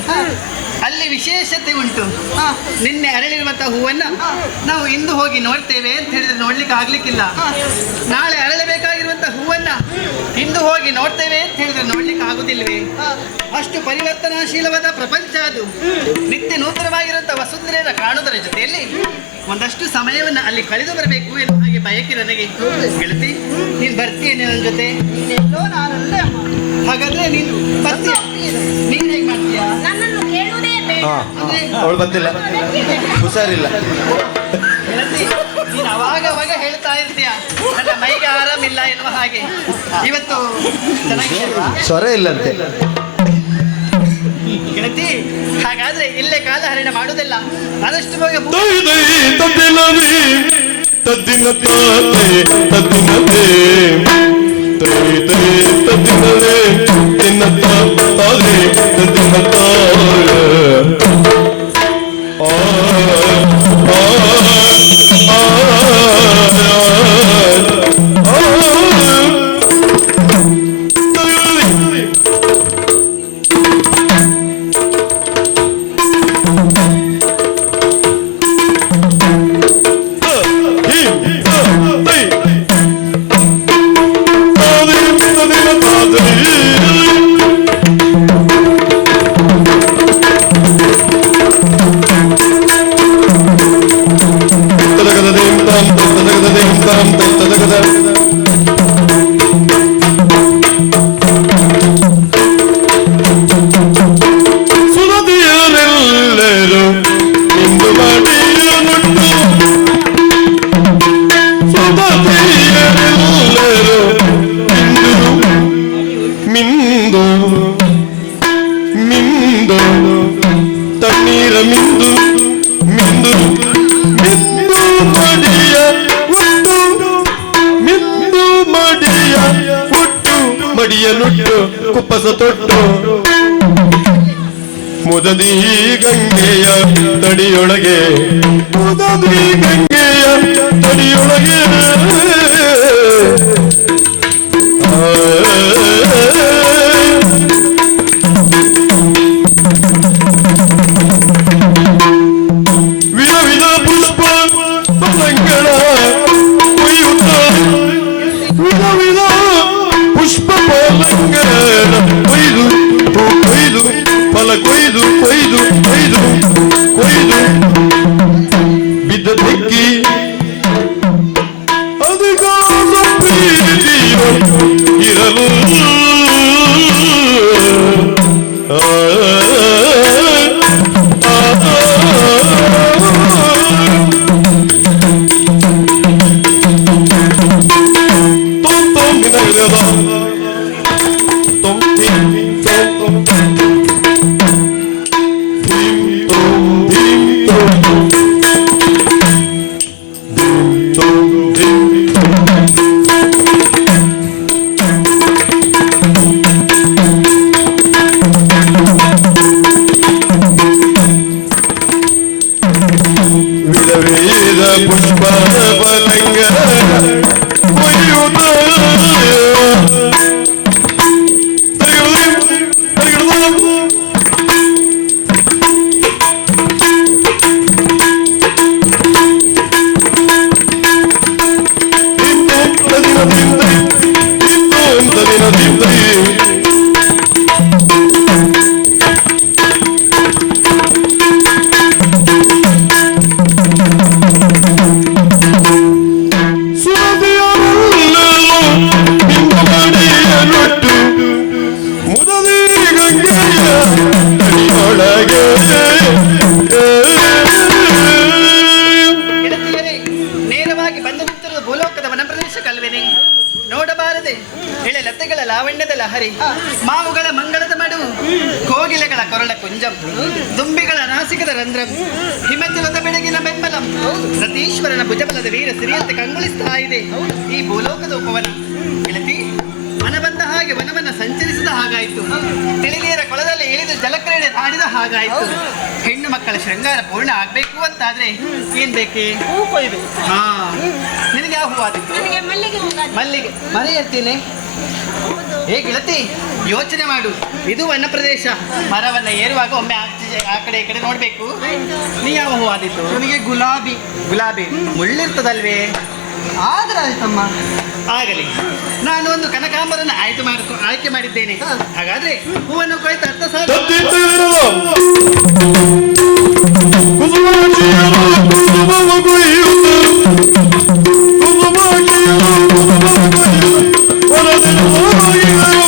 ಅಲ್ಲಿ ವಿಶೇಷತೆ ಉಂಟು. ನಿನ್ನೆ ಅರಳಿರುವಂತಹ ಹೂವನ್ನ ನಾವು ಇಂದು ಹೋಗಿ ನೋಡ್ತೇವೆ ಅಂತ ಹೇಳಿದ್ರೆ ನೋಡ್ಲಿಕ್ಕೆ ಆಗ್ಲಿಕ್ಕಿಲ್ಲ. ನಾಳೆ ಅರಳಬೇಕಾಗಿರುವಂತಹ ಹೂವನ್ನ ಇಂದು ಹೋಗಿ ನೋಡ್ತೇವೆ ಅಂತ ಹೇಳಿದ್ರೆ ನೋಡ್ಲಿಕ್ಕೆ ಆಗುದಿಲ್ವೇ? ಅಷ್ಟು ಪರಿವರ್ತನಾಶೀಲವಾದ ಪ್ರಪಂಚ ಅದು. ನಿತ್ಯ ನೂತನವಾಗಿರುವಂತಹ ವಸುಂಧರೆಯನ್ನು ಕಾಣುವುದರ ಜೊತೆಯಲ್ಲಿ ಒಂದಷ್ಟು ಸಮಯವನ್ನು ಅಲ್ಲಿ ಕಳೆದು ಬರಬೇಕು ಎನ್ನುವ ಹಾಗೆ ಬಯಕೆ ನನಗೆ. ಗೆಳತಿ, ನೀನು ಬರ್ತೀಯೇನೆ ನನ್ನ ಜೊತೆ? ಹಾಗಾದ್ರೆ ನೀನು ಬರ್ತೀಯ? ನೀನ್ ಹೇಗೆ ಮಾಡ್ತೀಯಾ? ನನ್ನನ್ನು ಕೇಳುವುದೇ ಬೇಡ. ಅವಳು ಬಂದಿಲ್ಲ, ಹುಷಾರಿಲ್ಲ. ಗೆಳತಿ, ನೀನು ಅವಾಗ ಹೇಳ್ತಾ ಇರ್ತೀಯ ನನ್ನ ಮೈಗೆ ಆರಾಮಿಲ್ಲ ಎನ್ನುವ ಹಾಗೆ. ಇವತ್ತು ಚೆನ್ನಾಗಿಲ್ವಾ? ಸ್ವರ ಇಲ್ಲಂತೆ ಗೆಳತಿ. ಹಾಗಾದ್ರೆ ಇಲ್ಲೇ ಕಾಲಹರಣ ಮಾಡುವುದಿಲ್ಲ. ಆದಷ್ಟು ಬೇಗ ಕುಪ್ಪಸ ತೊಟ್ಟು ಮುದದಿ ಗಂಗೆಯ ತಡಿಯೊಳಗೆ, ಮುದದಿ ಗಂಗೆಯ ತಡಿಯೊಳಗೆ ವಿಧ ವಿಧ ಪುಷ್ಪ ಪತಂಗಳ ಕೊಯ್ಯುತ್ತ, ವಿಧ ವಿಧ ಪುಷ್ಪ ಪತಂಗಳ ಕೊಯ್ದು ಕೊಯ್ದು ಫಲ ಕೊಯ್ದು ಕೊಯ್ದು ಕೊಯ್ದು ಕೊಯ್ದು ಬಿದ್ದ ತೆಕ್ಕಿ ಅಧಿಕಾರ ಪ್ರೀತಿಯ ಇರಲು ಪುಷ್ಪ ಬಲಂಗ ಕೊಯ್ಯುತ್ತ ಲಾವಣ್ಯದ ಲಹರಿ, ಮಾವುಗಳ ಮಂಗಳದ ಮಡು, ಕೋಗಿಲೆಗಳ ಕೊರಳ ಕುಂಜಂ, ದುಂಬಿಗಳ ನಾಸಿಕದ ರಂಧ್ರಂ, ಹಿಮಚಲದ ಬೆಳಗಿನ ಬೆಂಬಲ ಸತೀಶ್ವರನ ಭುಜಬಲದ ವೀರ ಸಿರಿಯಂತೆ ಕಂಗೊಳಿಸ್ತಾ ಇದೆ ಈ ಭೂಲೋಕದ ಉಪವನ. ಗೆಳತಿ, ಮನ ಬಂದ ಹಾಗೆ ವನವನ್ನ ಸಂಚರಿಸಿದ ಹಾಗಾಯ್ತು. ತಿಳಿನೀರ ಕೊಳದಲ್ಲಿ ಇಳಿದು ಜಲಕ್ರೀಡೆ ಆಡಿದ ಹಾಗಾಯ್ತು. ಹೆಣ್ಣು ಮಕ್ಕಳ ಶೃಂಗಾರ ಪೂರ್ಣ ಆಗ್ಬೇಕು ಅಂತಾದ್ರೆ ಏನ್ ಬೇಕೆ? ಹೂ ಕೊಯ್ಬೇಕು. ಹಾ, ನಿನಗೆ ಯಾವ ಹೂವಾದಿತ್ತು? ನನಗೆ ಮಲ್ಲಿಗೆ ಹೂವಾದಿತ್ತು. ಮಲ್ಲಿಗೆ ಮನೆ ಎತ್ತೇನೆ. ಏ ಗೆಳತಿ, ಯೋಚನೆ ಮಾಡು. ಇದು ವನ ಪ್ರದೇಶ. ಮರವನ್ನ ಏರುವಾಗ ಒಮ್ಮೆ ಆ ಕಡೆ ಈ ಕಡೆ ನೋಡ್ಬೇಕು. ನೀ ಯಾವ ಹೂ ಆದಿತ್ತು? ನನಗೆ ಗುಲಾಬಿ. ಗುಲಾಬಿ ಮುಳ್ಳಿರ್ತದಲ್ವೇ? ಆದ್ರೆ ಆಯ್ತಮ್ಮ. ಆಗಲಿ, ನಾನು ಒಂದು ಕನಕಾಂಬರನ್ನ ಆಯ್ಕೆ ಮಾಡಿದ್ದೇನೆ. ಹಾಗಾದ್ರೆ ಹೂವನ್ನು ಕೊಯ್ತು ಅರ್ಥ ಸಾಕು. ತತ್ತಿತ್ತಲಿರಲು ಕುಸುಮಾಕ್ಷಿಯರು ಕುಸುಮವ ಕೊಯ್ಯುತ್ತ ಕುಸುಮಾಕ್ಷಿಯರು ಕುಸುಮವ ಕೊಯ್ಯುತ್ತ ಹೊರದಿರು ಹೋಗಿದರು.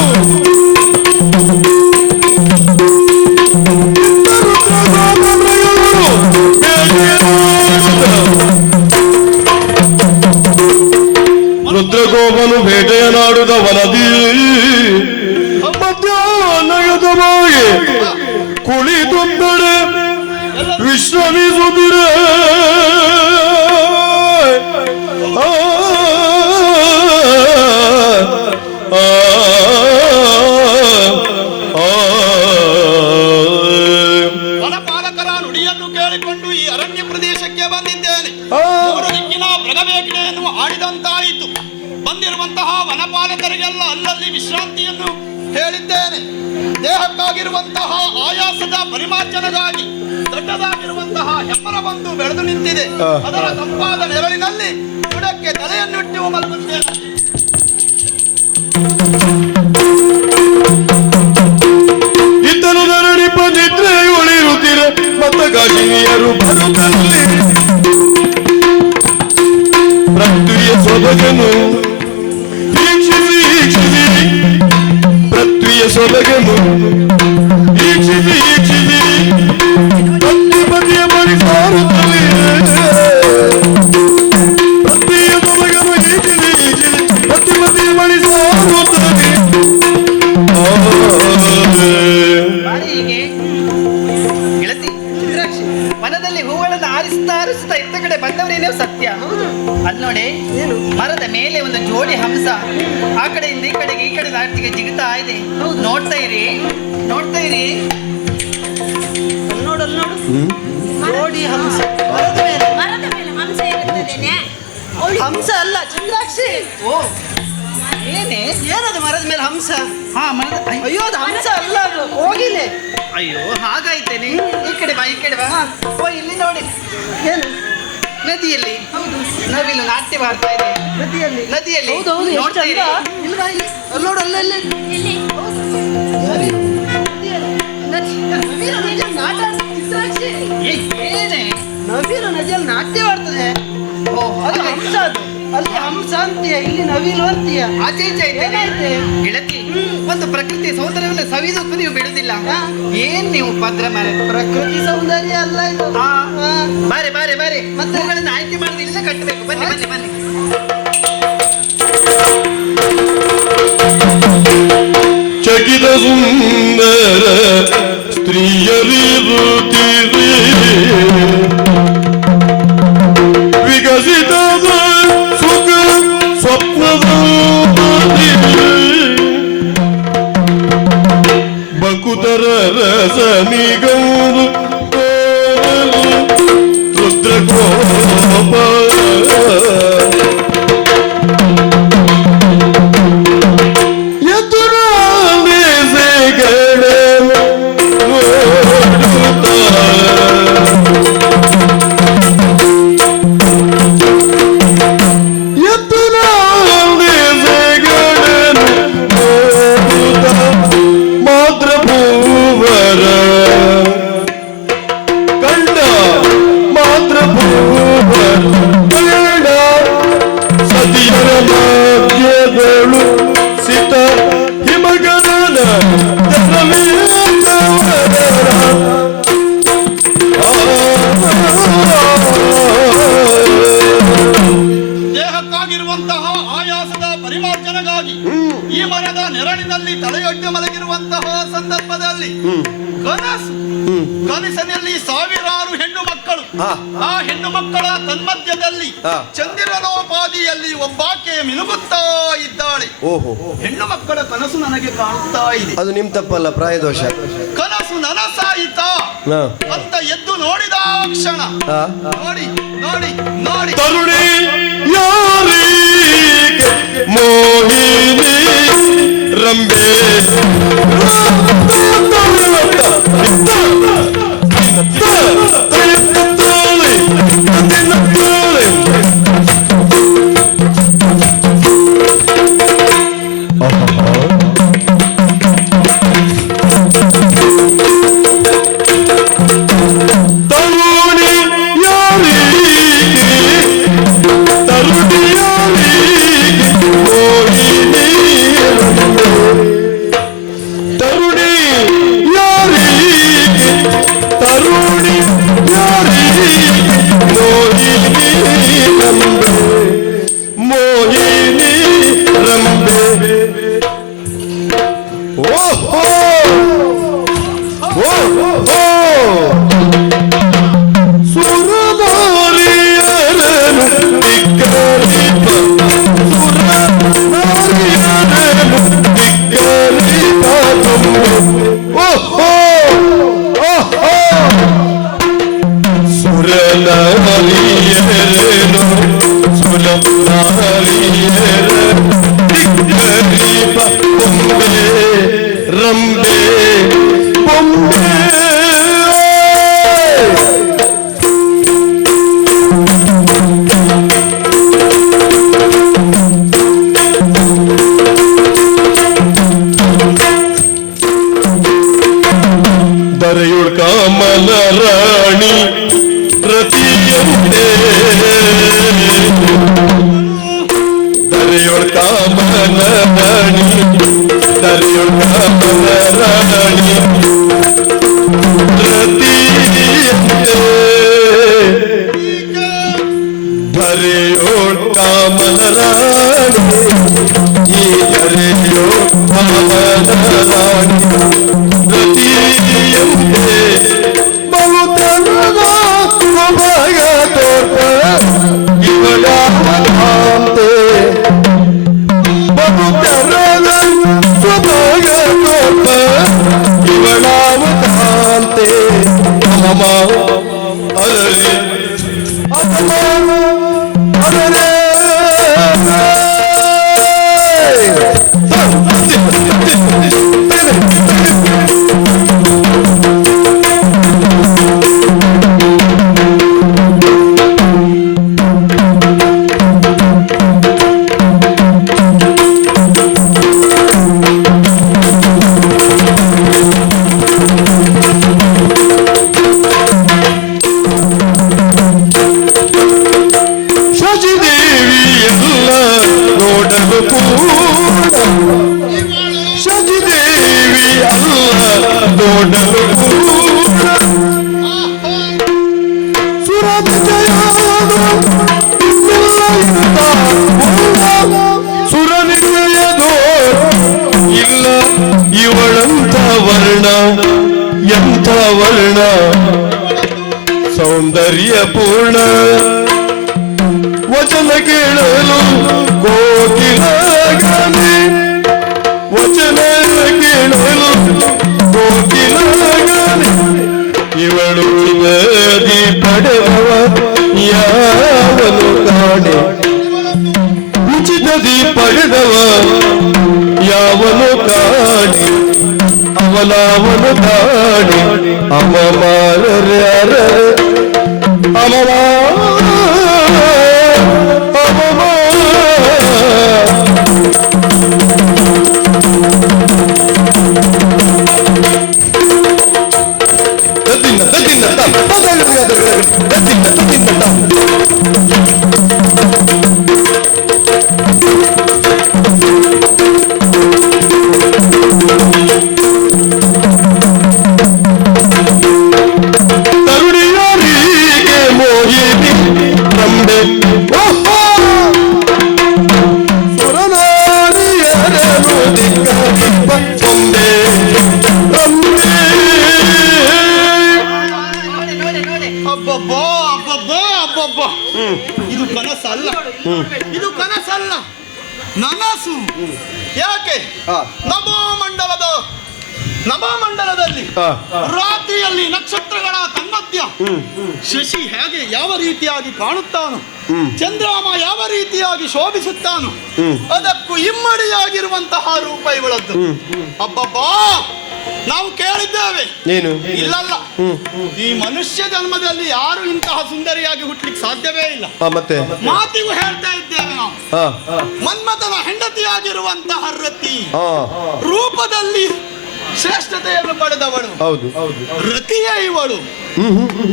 ರುದ್ರಗೋಪನು ಬೇಟೆಯನಾಡುದ ವನದಿ ಮಧ್ಯಾಹ್ನದ ಬಾಯಿ ಕುಳಿತೊಂದಡೆ ವಿಶ್ರಮಿಸುತ್ತಿರ. ವನಪಾಲಕರ ನುಡಿಯನ್ನು ಕೇಳಿಕೊಂಡು ಈ ಅರಣ್ಯ ಪ್ರದೇಶಕ್ಕೆ ಬಂದಿದ್ದೇನೆ. ಮೂರು ದಿಕ್ಕಿನ ಮೃಗಬೇಟೆಯನ್ನು ಆಡಿದಂತಾಯಿತು. ಬಂದಿರುವಂತಹ ವನಪಾಲಕರಿಗೆಲ್ಲ ಅಲ್ಲಲ್ಲಿ ವಿಶ್ರಾಂತಿಯನ್ನು ಹೇಳಿದ್ದೇನೆ. ದೇಹಕ್ಕಾಗಿರುವಂತಹ ಆಯಾಸದ ಪರಿಮಾರ್ಜನೆಗಾಗಿ ದೊಡ್ಡದಾಗಿರುವಂತಹ ಹೆಮ್ಮರ ಬಂದು ಬೆಳೆದು ನಿಂತಿದೆ. ಅದರ ತಂಪಾದ ನೆರಳಿನಲ್ಲಿ ಬುಡಕ್ಕೆ ತಲೆಯನ್ನಿಟ್ಟು ಮಲಗುತ್ತೇನೆ. ಇದ್ದನು ನರಳಿಪ ನಿದ್ರೆ ಉಳಿರುತ್ತಿರ ಮತ್ತ ಗಾಜಿನಿಯರು ಬರುತ್ತಲ್ಲಿ ಪೃಥ್ವಿಯ ಸೊಬಗನು ವೀಕ್ಷಿಸಿ ಪೃಥ್ವಿಯ ಸೊಬಗನು ವೀಕ್ಷಿಸಿ ಪತ್ನಿ ಪತಿಯ ಬಳಿ ಸಾರುತ್ತಲೇ ಪತ್ನಿಯ ಸೊಬಗನು ವೀಕ್ಷಿಸಿ ಪತ್ನಿ ಪತಿಯ ಬಳಿ ಸಾರುತ್ತಲೇ. ಹೀಗೆ ಗೆಳತಿ, ವನದಲ್ಲಿ ಹೂಗಳನ್ನು ಆರಿಸ್ತಾ ಇತ್ತ ಕಡೆ ಬಂದವರೇನೋ ಸತ್ಯ. ಅಲ್ಲಿ ನೋಡಿ, ಮರದ ಮೇಲೆ ಒಂದು ಜೋಡಿ ಹಂಸ ಆ ಕಡೆಯಿಂದ ಈ ಕಡೆಗೆ ಈ ಕಡೆ ನಾಟಿಗೆ ಜಿಗುತ್ತಾ ಇದೆ. ನೋಡ್ತಾ ಇರಿ. ನೋಡು ಜೋಡಿ ಹಂಸ ಮರದ ಮೇಲೆ. ಮರದ ಮೇಲೆ ಹಂಸ ಇರುತ್ತದೇನೆ. ಹಂಸ ಅಲ್ಲ, ಚಂದ್ರಾಕ್ಷಿ. ಓ, ಏನೇ ಏನದು ಮರದ ಮೇಲೆ ಹಂಸ? ಹಾ, ಮರದ. ಅಯ್ಯೋ, ಅದು ಹಂಸ ಅಲ್ಲ, ಅದು ಹೋಗಿಲೆ. ಅಯ್ಯೋ, ಹಾಗಾಯ್ತೇನೆ. ಈ ಕಡೆ ಬಾ. ಓ, ಇಲ್ಲಿ ನೋಡಿ. ಏನು? ನದಿಯಲ್ಲಿ ನವಿಲು ನಾಟ್ಯ ಮಾಡ್ತಾ ಇದೆ. ನದಿಯಲ್ಲಿ ಹೌದೌದು, ಎಷ್ಟು ನೋಡ್ತಾ ಇರಿ. ಚಂದ. ಇಲ್ಲಿ ಬಾ, ಇಲ್ಲಿ. ಅಲ್ಲಿ ನೋಡು, ಅಲ್ಲಲ್ಲಿ. ಇಲ್ಲಿ ಏನೇ? ನವಿಲು ನದಿಯಲ್ಲಿ ನಾಟ್ಯವಾಡ್ತದೆ. ಓ, ಅದು ಹಾಗೆ. ಹಂಸ. ಅದು ಅಲ್ಲಿ ಹಂಸ ಅಂತೀಯ, ಇಲ್ಲಿ ನವಿಲು ಅಂತೀಯ. ಆಚೆ ಈಚೆ ಇದ್ದೇನೆ. ಏನಾಯ್ತೆ? ಗೆಳತಿ, ಒಂದು ಪ್ರಕೃತಿಯ ಸೌಂದರ್ಯವನ್ನು ಸವಿದಕ್ಕೂ ನೀವು ಬಿಡುದಿಲ್ಲ. ಹಾ. ಏನ್ ನೀವು ಭದ್ರ ಮಾರ. ಪ್ರಕೃತಿ ಸೌಂದರ್ಯ ಅಲ್ಲ ಇದು. ಹಾ. ಹಾ. ಬಾರೆ ಮತ್ತೆ ಅವುಗಳನ್ನು ಆಯ್ಕೆ ಮಾಡೋದು ಇಲ್ಲ ಕಟ್ಟಬೇಕು. ಬನ್ನಿ. ಚಕಿತ ಸುಂದರ ಸ್ತ್ರೀಯರಿರುತ್ತೀರಿ ವಿಕಸಿತದ ಸುಖ ಸ್ವಪ್ನದ ಬಕುತರ ರಸ ನಿಗೌದು ರುದ್ರಗೋಪ ಈ ಮರದ ನೆರಳಿನಲ್ಲಿ ತಲೆಯೊಡ್ಡು ಮಲಗಿರುವಂತಹ ಸಂದರ್ಭದಲ್ಲಿ ಕನಸಿನಲ್ಲಿ ಸಾವಿರಾರು ಹೆಣ್ಣು ಮಕ್ಕಳು ಆ ಹೆಣ್ಣು ಮಕ್ಕಳ ತನ್ಮಧ್ಯದಲ್ಲಿ ಚಂದಿರನೋಪಾದಿಯಲ್ಲಿ ಒಬ್ಬಾಕೆ ಮಿನುಗುತ್ತಾ ಇದ್ದಾಳೆ. ಓಹೋ, ಹೆಣ್ಣು ಮಕ್ಕಳ ಕನಸು ನನಗೆ ಕಾಣುತ್ತಾ ಇದೆ. ಅದು ನಿಮ್ ತಪ್ಪಲ್ಲ, ಪ್ರಾಯದೋಷ. ಕನಸು ನನಸಾಯಿತಾ ಅಂತ ಎದ್ದು ನೋಡಿದ ಕ್ಷಣ ನೋಡಿ ನೋಡಿ ನೋಡಿ ತರುಣಿ ಯಾರಿಗೆ ಮೋಹಿನಿ ರಂಬೆ ಎಂಥ ವರ್ಣ ಸೌಂದರ್ಯ ಪೂರ್ಣ ವಚನ ಕೇಳಲು ಕೋಕಿಲಾಗಲಿ ವಚನ ಕೇಳಲು ಕೋಕಿಲಾಗಲಿ ಇವಳು ಗದಿ ಪಡೆದವ ಯಾವನು ಕಾಣೆ ಉಚಿತದಿ ಪಡೆದವ ಯಾವನು ಕಾಣೆ ಅವನವನು ಕಾಣೆ ಅಮಮಾರರ ತರುಣಿಯರಿಗೆ ಮೋಹಿನಿ ಅಬ್ಬಬ್ಬಬ್ಬ. ಇದು ಕನಸಲ್ಲ, ಇದು ಕನಸಲ್ಲ, ನನಸು. ಯಾಕೆ ನಭೋಮಂಡಲದಲ್ಲಿ ರಾತ್ರಿಯಲ್ಲಿ ನಕ್ಷತ್ರಗಳ ತನ್ಮಧ್ಯ ಶಶಿ ಹೇಗೆ ಯಾವ ರೀತಿಯಾಗಿ ಕಾಣುತ್ತಾನೋ, ಚಂದ್ರಮ ಯಾವ ರೀತಿಯಾಗಿ ಶೋಭಿಸುತ್ತಾನೋ, ಅದಕ್ಕೂ ಇಮ್ಮಡಿಯಾಗಿರುವಂತಹ ರೂಪ ಇವಳದ್ದು. ಅಬ್ಬಬ್ಬಾ, ನಾವು ಕೇಳಿದ್ದೇವೆ. ಏನು? ಇಲ್ಲಲ್ಲ, ಈ ಮನುಷ್ಯ ಜನ್ಮದಲ್ಲಿ ಯಾರು ಇಂತಹ ಸುಂದರಿಯಾಗಿ ಹುಟ್ಟಲಿಕ್ಕೆ ಸಾಧ್ಯವೇ ಇಲ್ಲ. ಮತ್ತೆ ಮಾತಿಗೂ ಹೇಳ್ತಾ ಇದ್ದೇವೆ ನಾವು. ಮನ್ಮಥನ ಹೆಂಡತಿಯಾಗಿರುವಂತಹ ರತಿ ರೂಪದಲ್ಲಿ ಶ್ರೇಷ್ಠತೆಯನ್ನು ಪಡೆದವಳು. ಹೌದು, ರತಿಯೇ ಇವಳು.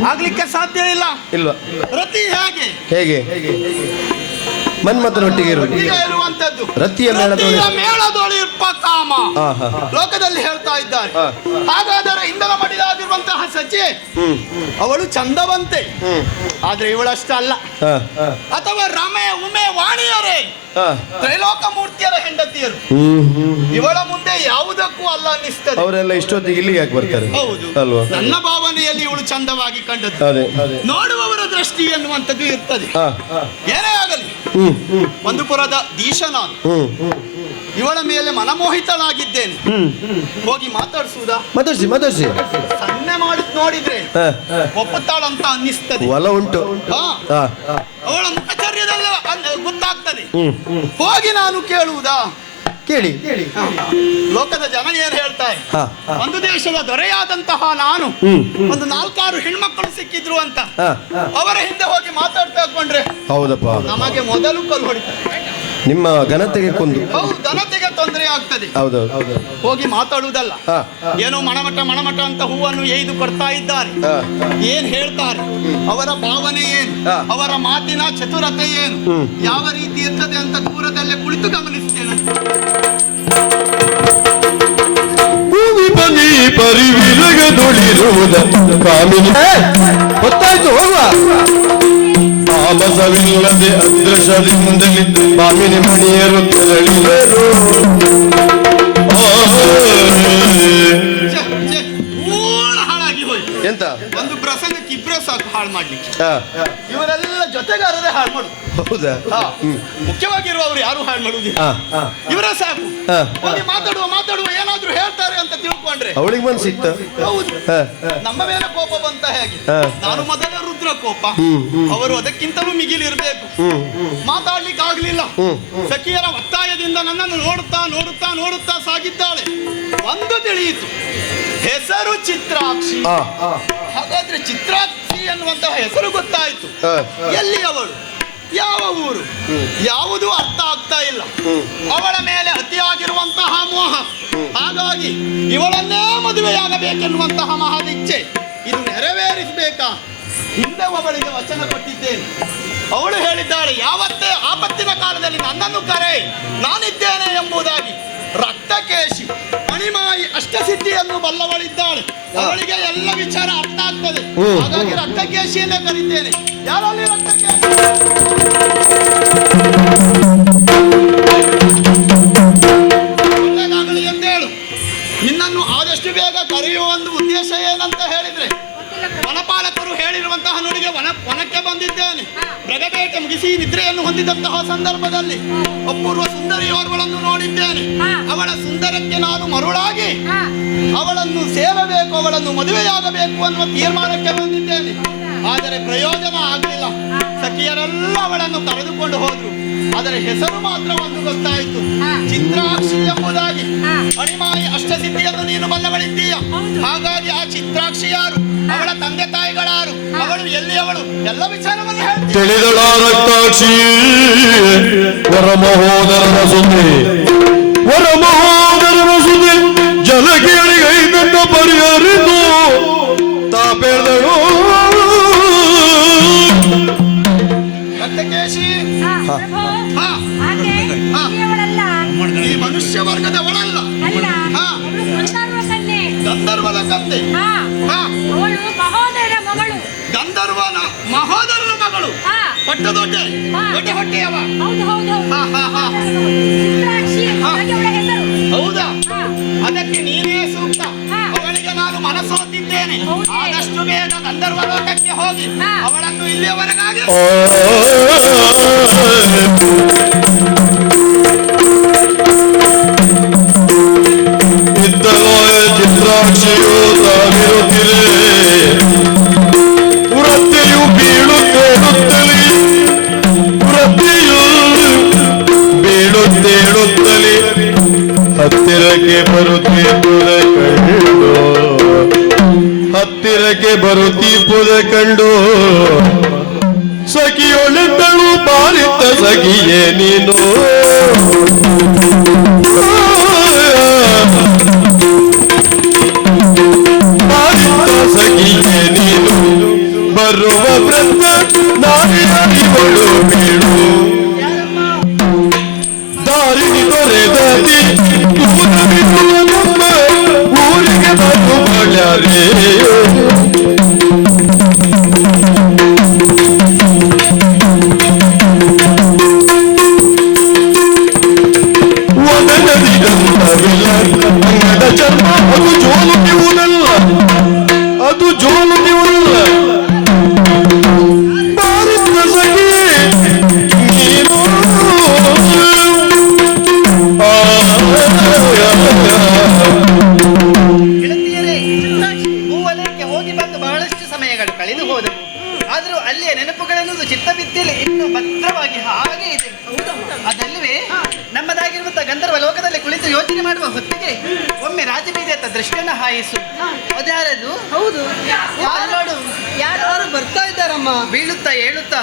ಆಗ್ಲಿಕ್ಕೆ ಸಾಧ್ಯ ಇಲ್ಲ. ರತಿ ಹೇಗೆ ಹೇಗೆ ಮನ್ಮಥನೊಟ್ಟಿಗೆ ಇರುವಂತದ್ದು? ರತಿಯ ಮೇಳದೊಳಿರ್ಪ ಕಾಮ ಲೋಕದಲ್ಲಿ ಹೇಳ್ತಾ ಇದ್ದಾರೆ. ಹಾಗಾದರೆ ಇಂದಲ ಮಡಿದಾಗಿರುವಂತಹ ಸಚೆ ಅವಳು ಚಂದವಂತೆ, ಆದ್ರೆ ಇವಳಷ್ಟಲ್ಲ. ಅಥವಾ ರಮೆ ಉಮೆ ವಾಣಿಯರೇ ತ್ರೈಲೋಕ ಮೂರ್ತಿಯರ ಹೆಂಡತಿಯರು ಇವಳ ಮುಂದೆ ಯಾವುದಕ್ಕೂ ಅಲ್ಲ ಅನ್ನಿಸ್ತದೆ. ಅವರೆಲ್ಲ ಇಷ್ಟೊತ್ತಿಗೆ ಇಲ್ಲಿ ಯಾಕೆ ಬರ್ತಾರೆ? ಹೌದು ಅಲ್ವಾ? ನನ್ನ ಭಾವನೆಯಲ್ಲಿ ಇವಳು ಚಂದವಾಗಿ ಕಂಡದ್ದು. ನೋಡುವವರ ದೃಷ್ಟಿ ಎನ್ನುವಂಥದ್ದು ಇರ್ತದೆ. ಏನೇ ಆಗಲಿ, ಒಂದು ಪುರದ ದೀಶ ನಾನು ಇವಳ ಮೇಲೆ ಮನಮೋಹಿತನಾಗಿದ್ದೇನೆ. ಹೋಗಿ ಮಾತಾಡಿಸುವುದಾ? ಮಾತಾಡಿಸಿ ಸನ್ನೆ ಮಾಡಿ ನೋಡಿದ್ರೆ ಒಪ್ಪುತ್ತಾಳಂತ ಅನ್ನಿಸ್ತದೆ. ಒಲ ಉಂಟು. ಅವಳ ಮುಖಚರ್ಯದಲ್ಲ ಗೊತ್ತಾಗ್ತದೆ. ಹೋಗಿ ನಾನು ಕೇಳುವುದಾ? ಕೇಳಿ. ಲೋಕದ ಜನ ಏನ್ ಹೇಳ್ತಾರೆ? ಒಂದು ದೇಶದ ದೊರೆಯಾದಂತಹ ನಾನು ಒಂದು 4-6 ಹೆಣ್ಮಕ್ಕಳು ಸಿಕ್ಕಿದ್ರು ಅಂತ ಅವರ ಹಿಂದೆ ಹೋಗಿ ಮಾತಾಡ್ತಾ ಕೊಂಡ್ರೆ ಹೌದಪ್ಪ, ನಮಗೆ ಮೊದಲು ಕಲ್ಲು ಹೊಡಿತಾರೆ. ನಿಮ್ಮ ಘನತೆಗೆ ಕೊಂದು. ಹೌದು, ಘನತೆಗೆ ತೊಂದರೆ ಆಗ್ತದೆ. ಹೌದೌದು. ಹೋಗಿ ಮಾತಾಡುವುದಲ್ಲ. ಏನೋ ಮಣಮಠ ಅಂತ ಹೂವನ್ನು ಎಯ್ದು ಕೊಡ್ತಾ ಇದ್ದಾರೆ. ಏನ್ ಹೇಳ್ತಾರೆ? ಅವರ ಭಾವನೆ ಏನು, ಅವರ ಮಾತಿನ ಚತುರತೆ ಏನು, ಯಾವ ರೀತಿ ಇರ್ತದೆ ಅಂತ ದೂರದಲ್ಲೇ ಕುಳಿತು ಗಮನಿಸ್ತೇನೆ. ಗೊತ್ತಾಯ್ತು, ಹೋಗುವ. ತಾಮಸವಿಲ್ಲದೆ ಅದೃಶದಿಂದಲೇ ಬಾಮಿನಿ ಮಣಿಯರು ತೆರಳಿದರು. ಹಾಳಾಗಿ ಹೋಯ್ತು. ಎಂತ ಒಂದು ಪ್ರಸಂಗಕ್ಕೆ ಇಬ್ಬರೇ ಸಾಕು ಹಾಳು ಮಾಡ್ಲಿಕ್ಕೆ. ಇವರೆಲ್ಲ ಜೊತೆಗಾರರೇ ಹಾಳು ಮಾಡುದು. ಹೌದಾ? ಮುಖ್ಯವಾಗಿರುವವರು ಯಾರು ಹಾಳು ಮಾಡುವುದಿಲ್ಲ, ಇವರೇ ಸಾಕು. ಹೋಗಿ ಮಾತಾಡುವ ಏನಾದ್ರೂ ಹೇಳ್ತಾರೆ ಅಂತ ತಿಳ್ಕೊಂಡ್ರೆ ಅವಳಿಗೆ ಮನ್ಸಿತ್ತ. ಹೌದು, ನಮ್ಮ ಮೇಲೆ ಕೋಪ ಬಂತ ಹೇಗೆ? ನಾನು ಮೊದಲ ರುದ್ರ ಕೋಪ, ಅವರು ಅದಕ್ಕಿಂತಲೂ ಮಿಗಿಲಿರ್ಬೇಕು. ಮಾತಾಡ್ಲಿಕ್ಕೆ ಆಗ್ಲಿಲ್ಲ. ಸಖಿಯರ ಒತ್ತಾಯದಿಂದ ನನ್ನನ್ನು ನೋಡುತ್ತಾ ಸಾಗಿದ್ದಾಳೆ. ಒಂದು ತಿಳಿಯಿತು, ಹೆಸರು ಚಿತ್ರಾಕ್ಷಿ. ಹಾಗಾದ್ರೆ ಚಿತ್ರಾಕ್ಷಿ ಎನ್ನುವಂತಹ ಹೆಸರು ಗೊತ್ತಾಯ್ತು. ಎಲ್ಲಿ ಅವಳು, ಯಾವ ಊರು, ಯಾವುದೂ ಅರ್ಥ ಆಗ್ತಾ ಇಲ್ಲ. ಅವಳ ಮೇಲೆ ಅತಿಯಾಗಿರುವಂತಹ ಮೋಹ. ಹಾಗಾಗಿ ಇವಳನ್ನೇ ಮದುವೆಯಾಗಬೇಕೆನ್ನುವಂತಹ ಮಹದಿಚ್ಛೆ, ಇದು ನೆರವೇರಿಸಬೇಕಾ? ಹಿಂದೆ ಅವಳಿಗೆ ವಚನ ಕೊಟ್ಟಿದ್ದೇನೆ. ಅವಳು ಹೇಳಿದ್ದಾಳೆ, ಯಾವತ್ತೇ ಆಪತ್ತಿನ ಕಾಲದಲ್ಲಿ ನನ್ನನ್ನು ಕರೆ, ನಾನಿದ್ದೇನೆ ಎಂಬುದಾಗಿ. ರಕ್ತಕೇಶಿ ಮಣಿಮಾಯಿ ಅಷ್ಟಸಿದ್ಧಿಯನ್ನು ಬಲ್ಲವಳಿದ್ದಾಳೆ. ಅವಳಿಗೆ ಎಲ್ಲ ವಿಚಾರ ಅರ್ಥ ಆಗ್ತದೆ. ಹಾಗಾಗಿ ರಕ್ತಕೇಶಿಯನ್ನೇ ಕರೀತೇನೆ. ಯಾರಲ್ಲಿ ರಕ್ತಕೇಶಿ? ಒಳ್ಳೆದಾಗಲಿ ಎಂದೇಳು. ನಿನ್ನನ್ನು ಆದಷ್ಟು ಬೇಗ ಕರೆಯುವ ಒಂದು ಉದ್ದೇಶ ಏನಂತ ಹೇಳಿದ್ರೆ, ವನಪಾಲಕರು ಹೇಳಿರುವಂತಹ ನುಡಿಗೆ ವನಕ್ಕೆ ಬಂದಿದ್ದೇನೆ. ಮೃಗಬೇಟೆ ಮುಗಿಸಿ ನಿದ್ರೆಯನ್ನು ಹೊಂದಿದಂತಹ ಸಂದರ್ಭದಲ್ಲಿ ಅಪೂರ್ವ ಸುಂದರಿಯೋರ್ವಳನ್ನು ನೋಡಿದ್ದೇನೆ. ಅವಳ ಸುಂದರಕ್ಕೆ ನಾನು ಮರುಳಾಗಿ ಅವಳನ್ನು ಸೇರಬೇಕು, ಅವಳನ್ನು ಮದುವೆಯಾಗಬೇಕು ಅನ್ನುವ ತೀರ್ಮಾನಕ್ಕೆ ಬಂದಿದ್ದೇನೆ. ಆದರೆ ಪ್ರಯೋಜನ ಆಗಲಿಲ್ಲ. ಸಖಿಯರೆಲ್ಲ ಅವಳನ್ನು ಕರೆದುಕೊಂಡು ಹೋದ್ರು. ಆದರೆ ಹೆಸರು ಮಾತ್ರ ಒಂದು ಗೊತ್ತಾಯಿತು, ಚಿತ್ರಾಕ್ಷಿ ಎಂಬುದಾಗಿ. ಅಣಿಮಾಯಿ ಅಷ್ಟಸಿದ್ಧಿಯನ್ನು ನೀನು ಬಲ್ಲವಳಿದ್ದೀಯ. ಹಾಗಾಗಿ ಆ ಚಿತ್ರಾಕ್ಷಿ ಯಾರು, ಅವಳ ತಂದೆ ತಾಯಿಗಳಾರು, ಅವಳು ಎಲ್ಲಿ, ಅವಳು ಎಲ್ಲ ವಿಚಾರವನ್ನು ಹೇಳ್ತೀನಿ. ತಿಳಿದಳ ರಕ್ತಾಕ್ಷಿ ವರ ಮಹೋದರನ ಸುದ್ದಿ ಜನಕೇಳಿಗೈದಂತ ಪರಿಹರಿತು ತಾ ಬೆಳೆದಳು. ರಕ್ತಕೇಶಿ ಈ ಮನುಷ್ಯ ವರ್ಗದವಳಲ್ಲ, ಗಂಧರ್ವನ ಕತ್ತೆ. ಗಂಧರ್ವನ ಮಹೋದರನ ಮಗಳು. ಪಟ್ಟ ದೊಡ್ಡ ಹೊಟ್ಟೆಯವ. ಹೌದಾ? ಅದಕ್ಕೆ ನೀನೇ ಸೂಕ್ತ. ಅವಳಿಗೆ ನಾನು ಮನಸೋತಿದ್ದೇನೆ. ಹೌದೇ? ಆದಷ್ಟು ಬೇಗ ಗಂಧರ್ವ ಲೋಕಕ್ಕೆ ಹೋಗಿ ಅವಳನ್ನು ಇಲ್ಲಿಯವರೆಗಾಗಿ ಇದ್ದಲೋ ಚಿತ್ರಾಕ್ಷಿಯು ತಾವಿರುತ್ತಿರೆ ವೃತ್ತಿಯು ಬೀಳುತ್ತೇಳುತ್ತಲಿ ವೃತ್ತಿಯು ಬೀಳುತ್ತೇಳುತ್ತಲಿ ಹತ್ತಿರಕ್ಕೆ ಬರುತ್ತಿದ್ದುದ ಕಂಡು ಹತ್ತಿರಕ್ಕೆ ಬರುತ್ತಿದ್ದುದ ಕಂಡು ಸಖಿಯೊಳೆದ್ದಳು ಬಾರಿತ ಸಖಿಯೇ ನೀನು ಸಖಿಯೇ ನೀನು ಬರುವ ವೃತ್ತ ನಾರಿಯವಳು ಬೀಳು ದಾರಿನಿ ತೊರೆದತಿ ದೂರ ಬಿಡುವ ನಮ್ಮ ಊರಿಗೆ ಬಂದು ಬಾಳ್ಯಾರೇ ಅಂಗದ ಚರ್ಮ ಅದು ಜೋಲು ಬಿವುದಲ್ಲ ಅದು ಜೋಲು ಬಿವುದಲ್ಲ ಬಾರಿತ ಸಖಿ ನೀನು ಗೆಳತಿಯರೇ, ಭೂವಲಯಕ್ಕೆ ಹೋಗಿ ಬಂದು ಬಹಳಷ್ಟು ಸಮಯಗಳು ಕಳೆದು ಹೋದವು. ಆದರೂ ಅಲ್ಲಿಯ ನೆನಪುಗಳನ್ನುವುದು ಚಿತ್ತಬಿದ್ದಿಯಲ್ಲಿ ಇನ್ನು ಭದ್ರವಾಗಿ ಹಾಗೆ ಇದೆ. ಅದಲ್ಲವೇ ನಮ್ಮದಾಗಿರುವಂತಹ ಗಂಧರ್ವ ಲೋಕದಲ್ಲಿ ಕುಳಿತು ಯೋಚನೆ ಮಾಡುವ ಹೊತ್ತಿಗೆ ಒಮ್ಮೆ ರಾಜಬೀದಿಯತ್ತ ದೃಷ್ಟಿಯನ್ನ ಹಾಯಿಸು. ಅದ್ಯಾರದು? ಹೌದು, ನೋಡು, ಯಾರು ಬರ್ತಾ ಇದ್ದಾರಮ್ಮ. ಬೀಳುತ್ತಾ ಏಳುತ್ತಾ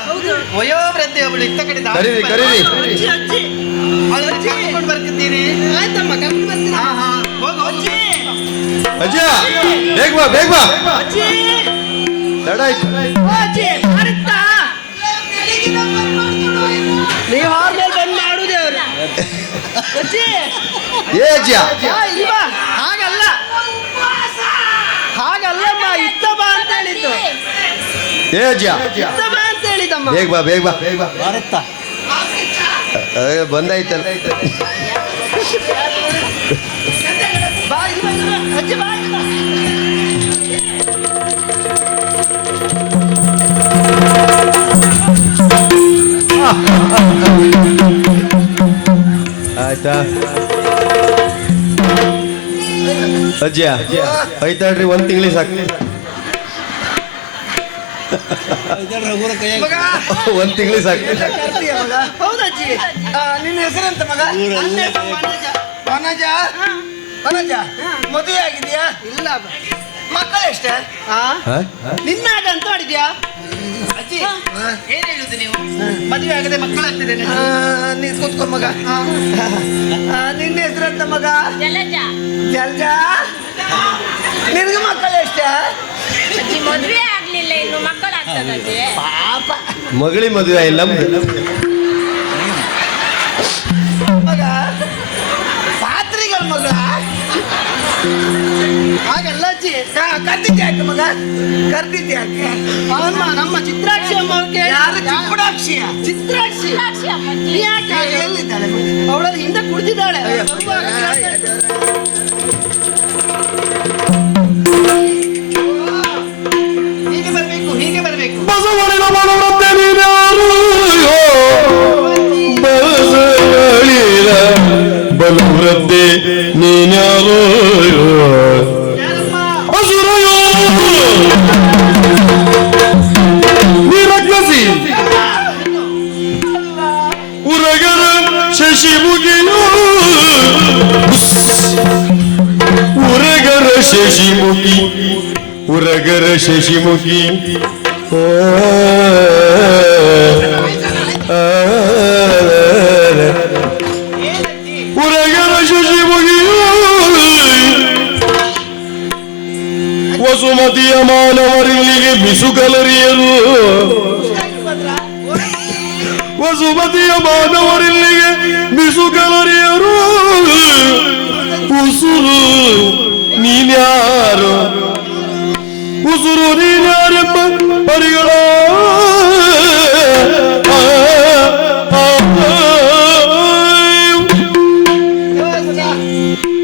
ವಯೋವೃದ್ಧೆ ಅವಳು ಇತ್ತ ಕಡೆ ಕರೀರಿ, ಕರೀರಿ. ಕರ್ಕೊಂಡು ಬರ್ತಿದ್ದೀರಿ. ಆಯ್ತಮ್ಮ, ಕರ್ಕೊಂಡು ಬರ್ತೀನಿ. ಹಾ ಹಾ, ಹೋಗು ಅಜ್ಜಿ. ಅಜ್ಜ ಬೇಗ ಬಾ ಬೇಗ ಬಾ ತಡ ಆಯ್ತು ನೀವು ಆದ್ಮೇಲೆ ಬಂದು ಮಾಡುದೇ ಅವರು. ಏ ಅಜ್ಜ ಹಾಗಲ್ಲ ಹಾಗಲ್ಲಮ್ಮ, ಇತ್ತ ಬಾ ಅಂತ ಹೇಳಿದ್ದು. ಏ ಅಜ್ಜ ಇತ್ತ ಬಾ ಅಂತ ಹೇಳಿದಮ್ಮ. ಬೇಗ ಬಾ ಬೇಗ ಬಾ ಬೇಗ ಬಾ ಭಾರತ ಬಂದಾಯ್ತಲ್ಲ ಬಾ ಇಲ್ಲಿ ಬಾ, ಇಲ್ಲಿ ಬಾ. ಅಜ್ಜಿ ಬಾ ಇಲ್ಲಿ ಬಾ. ಆಯ್ತಾ ಅಜ್ಜ ಆಯ್ತಾಳ್ರಿ ಒಂದ್ ತಿಂಗಳಿಗೆ ಸಾಕು ಕೈಯಾಗ ಒಂದ್ ತಿಂಗಳಿಗೆ ಸಾಕು ಹೌದಜ್ಜಿ. ನಿನ್ನ ಹೆಸರೆಂತ ಮಗ? ನನ್ನ ಹೆಸರು ವನಜ. ವನಜ ವನಜ ಮದುವೆ ಆಗಿದೆಯಾ? ಇಲ್ಲ ಮಕ್ಕಳು ಎಷ್ಟೇ? ನಿನ್ನಾಗ ಅಂತ ಮಾಡಿದ್ಯಾ ಅಜ್ಜಿ? ಏನ್ ಹೇಳುದು ನೀವು? ಮದುವೆ ಆಗದೆ ಮಕ್ಕಳಾಗ್ತಿದೆ. ನೀನ್ ಕೂತ್ಕೊ ಮಗ. ನಿನ್ನ ಹೆಸರೆಂತ ಮಗ? ಜಲಜ. ಜಲ್ಜ ನಿನಗೆ ಮಕ್ಕಳು ಎಷ್ಟೇ? ಅಜ್ಜಿ ಮದ್ವೆ ಆಗ್ಲಿಲ್ಲ, ಇನ್ನು ಮಕ್ಕಳಾಗ್ತದಜ್ಜಿ. ಪಾಪ ಮಗಳಿ ಮದುವೆ ಇಲ್ಲ ಮಗ ಪಾತ್ರಿಗಳ ಮಗ. ಹಾಗಲ್ಲ ಅಜ್ಜಿ. ಕರ್ದಿದ್ದೆ ಯಾಕೆ ಮಗ? ಕರ್ದಿದ್ದೆ ಯಾಕೆ? ಅಮ್ಮ, ನಮ್ಮ ಚಿತ್ರಾಕ್ಷಿ ಅಮ್ಮ ಅವ್ರಿಗೆ. ಯಾರು ಚಿಕ್ಕುಡಾಕ್ಷಿಯ? ಚಿತ್ರಾಕ್ಷಿ ಸಾಕ್ಷಿ ಅಮ್ಮಜ್ಜಿ. ನೀ ಯಾಕೆ ಹಾಗೆ? ಎಲ್ಲಿದ್ದಾಳೆ ಮಗ? ಅವಳಲ್ಲಿ ಹಿಂದೆ ಕುಳಿತಿದ್ದಾಳೆ. ಹೀಗೆ ಬರ್ಬೇಕು, ಹೀಗೆ ಬರ್ಬೇಕು. ಬಸವಳಿನ ಮನವೃದ್ಧೆ ನೀನ್ಯಾರು ಬಸವಳಿನ ಬಲವೃದ್ಧೆ ನೀನ್ಯಾರು ಯಾರಮ್ಮ? ಅಸುರಯೋ ನಿರಗ್ನಸಿ ಉರಗರ ಶಶಿಮುಗಿಯೋ ಉರಗರ ಶಶಿಮುಖಿ ಉರಗರ ಶಶಿಮುಖಿ ಉರಗರ ಶಶಿಮುಖಿಯೋ ವಸುಮತಿಯ ಮಾನವರಿಲ್ಲಿಗೆ ಬಿಸುಕಲರಿಯರು ವಸುಮತಿಯ ಮಾನವರಿಲ್ಲಿಗೆ ಬಿಸುಕಲರಿಯರು ಉಸುರು ನೀನ್ಯಾರು ಉಸುರು ನೀನ್ಯಾರೆಂಬ ಪರಿಗಳ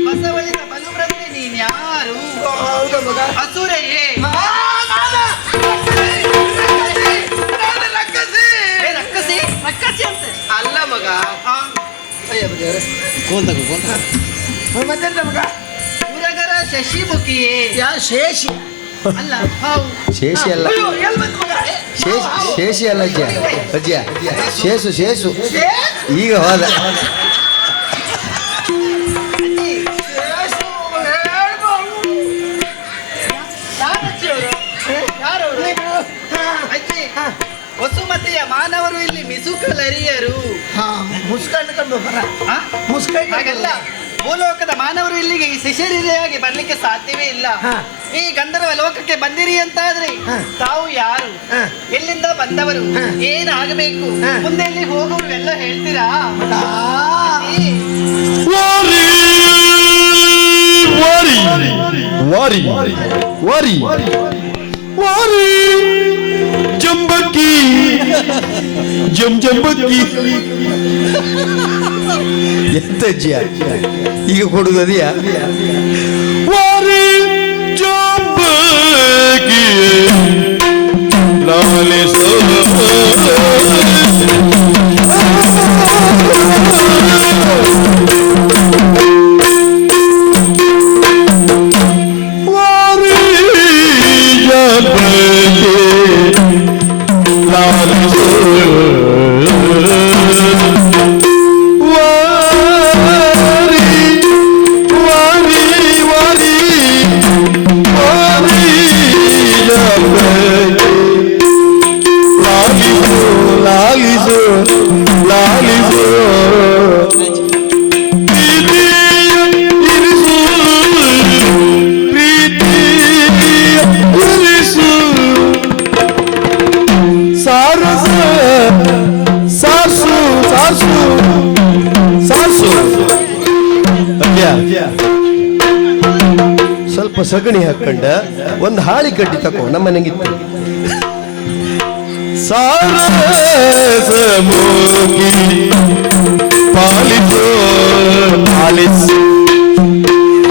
ಬಸವಳಿನ ಬಲುಬ್ರತೆ ನೀನ್ ಯಾರು? ಮತ್ತೆಂತ ಮಗ ಉರಗರ ಶಶಿಮುಖಿಯೇ ಯಾ ಶೇಷಿ ಅಲ್ಲ ಹೌದು ಶೇಷಿ ಅಲ್ಲ, ಅಯ್ಯೋ ಎಲ್ಲಿ ಬಂತು ಮಗ ಶೇಷಿ ಅಲ್ಲ ಅಜ್ಜಿಯ ಶೇಷು ಈಗ ಹೋದ. ವಸುಮತಿಯ ಮಾನವರು ಇಲ್ಲಿ ಮಿಸುಕಲರಿಯರು. ಮುಸ್ಕೊಂಡು ಬರ ಆ? ಮುಸ್ಕೊಂಡು ಹಾಗಲ್ಲ, ಭೂಲೋಕದ ಮಾನವರು ಇಲ್ಲಿಗೆ ಈ ಶಿಶರೀರೆಯಾಗಿ ಬರ್ಲಿಕ್ಕೆ ಸಾಧ್ಯವೇ ಇಲ್ಲ. ಹಾ. ಈ ಗಂಧರ್ವ ಲೋಕಕ್ಕೆ ಬಂದಿರಿ ಅಂತಾದ್ರೆ ಹಾ. ತಾವು ಯಾರು, ಹಾ. ಎಲ್ಲಿಂದ ಬಂದವರು, ಹಾ. ಏನು ಆಗಬೇಕು, ಹಾ. ಮುಂದೆ ಎಲ್ಲಿ ಹೋಗೋರು ಎಲ್ಲ ಹೇಳ್ತೀರಾ? ವಾರಿ ಜಂಬಕ್ಕಿ ಜಂಬಕ್ಕಿ ಎಂತ ಅಜ್ಜಿಯ ಈಗ ಕೊಡುವುದೆಯಾ? ವಾರಿ ಜಂಬಕ್ಕಿ ಲಾಲಿಸೋ ಸ್ವಲ್ಪ ಸಗಣಿ ಹಾಕೊಂಡ ಒಂದು ಹಾಳಿ ಕಡ್ಡಿ ತಕೋ, ನಮ್ಮ ಮನೆಗಿತ್ತು.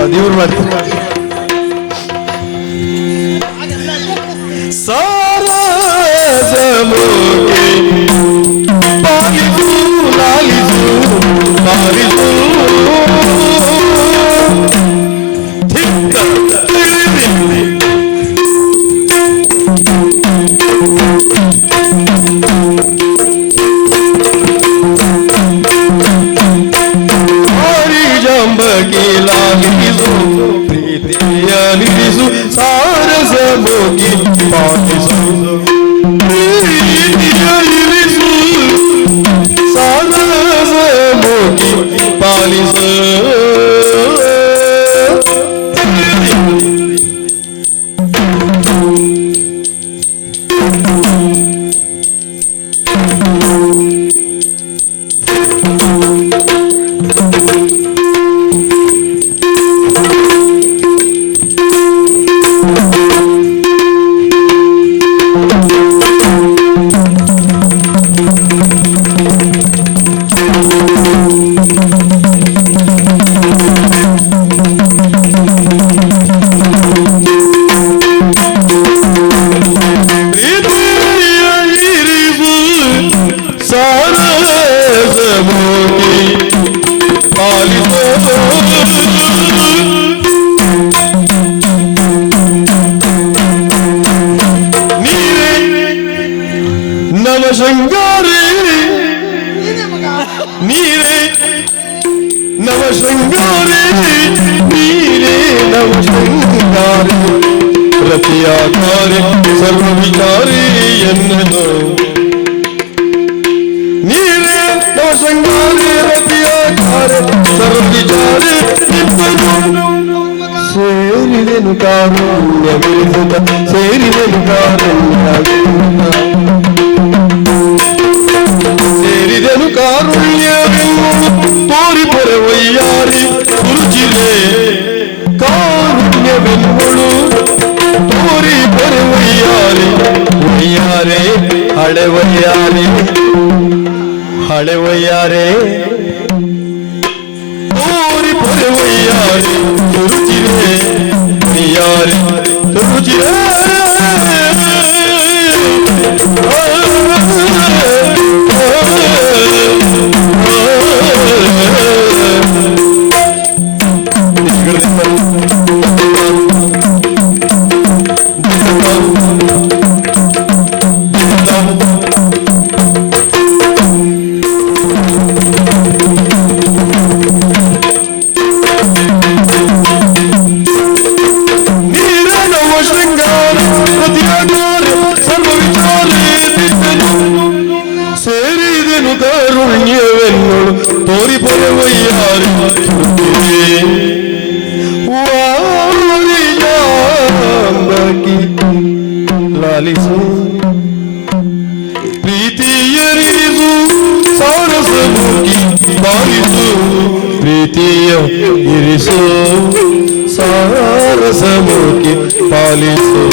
ಅದಿವ್ರು ಮಾಡ್ತಾರೆ. ಪ್ರೀತಿಯಲಿಸು ಸಾರಸ ಮೋಗಿ ಪಾಲಿಸು, ಪ್ರೀತಿಯಲಿಸು ಸಾರಸ ಮೋಗಿ ಪಾಲಿಸು. ನವಶೃಂಗಾರಿ ನೀರೇ ನವಶೃಂಗಾರಿ ನೀರೇ ನವಶೃಂಗಾರಿ ರತಿಯಾಕಾರಿ ಸರ್ವವಿಚಾರಿ ಎನ್ನದು ನೀರೇ ನವಶೃಂಗಾರಿ ರತಿಯಾಕಾರಿ ಸರ್ವವಿಚಾರಿ ಎನ್ನದು. ಸೇರಿದೆನು ಕಾರುಣ್ಯ ವಿರುದ್ಧ ಸೇರಿದೆನು ಕಾರುಣ್ಯ ಸೇರಿದೆನು ಕಾರುಣ್ಯವೆನ್ನು ತೋರಿ ಪೊರೆ ವಯ್ಯಾರಿ ರುಚಿಲೆ ಕಾರುಣ್ಯವೆನ್ನುಳು ತೋರಿ ಪೊರೆ ವಯ್ಯಾರಿ ವಯ್ಯಾರೆ ಹಳೆ ವಯ್ಯಾರೆ ಹಳೆ ವಯ್ಯಾರೆ ತೋರಿ ಪೊರೆ ವಯ್ಯಾರಿ ರುಚಿಲೆ ವಯ್ಯಾರಿ ರುಚಿಲೆ ಕಾರುಣ್ಯವೆನ್ನೋಳು ತೋರಿಪೊರೆವಯ್ಯಾರಿ ವಾರಿಯಾಗಿ ಲಾಲಿಸು ಪ್ರೀತಿಯರಿಸು ಸಾರಸ ಮುಗಿ ಪಾಲಿಸು ಪ್ರೀತಿಯ ಇರಿಸು ಸಾರಸ ಮುಗಿ ಪಾಲಿಸು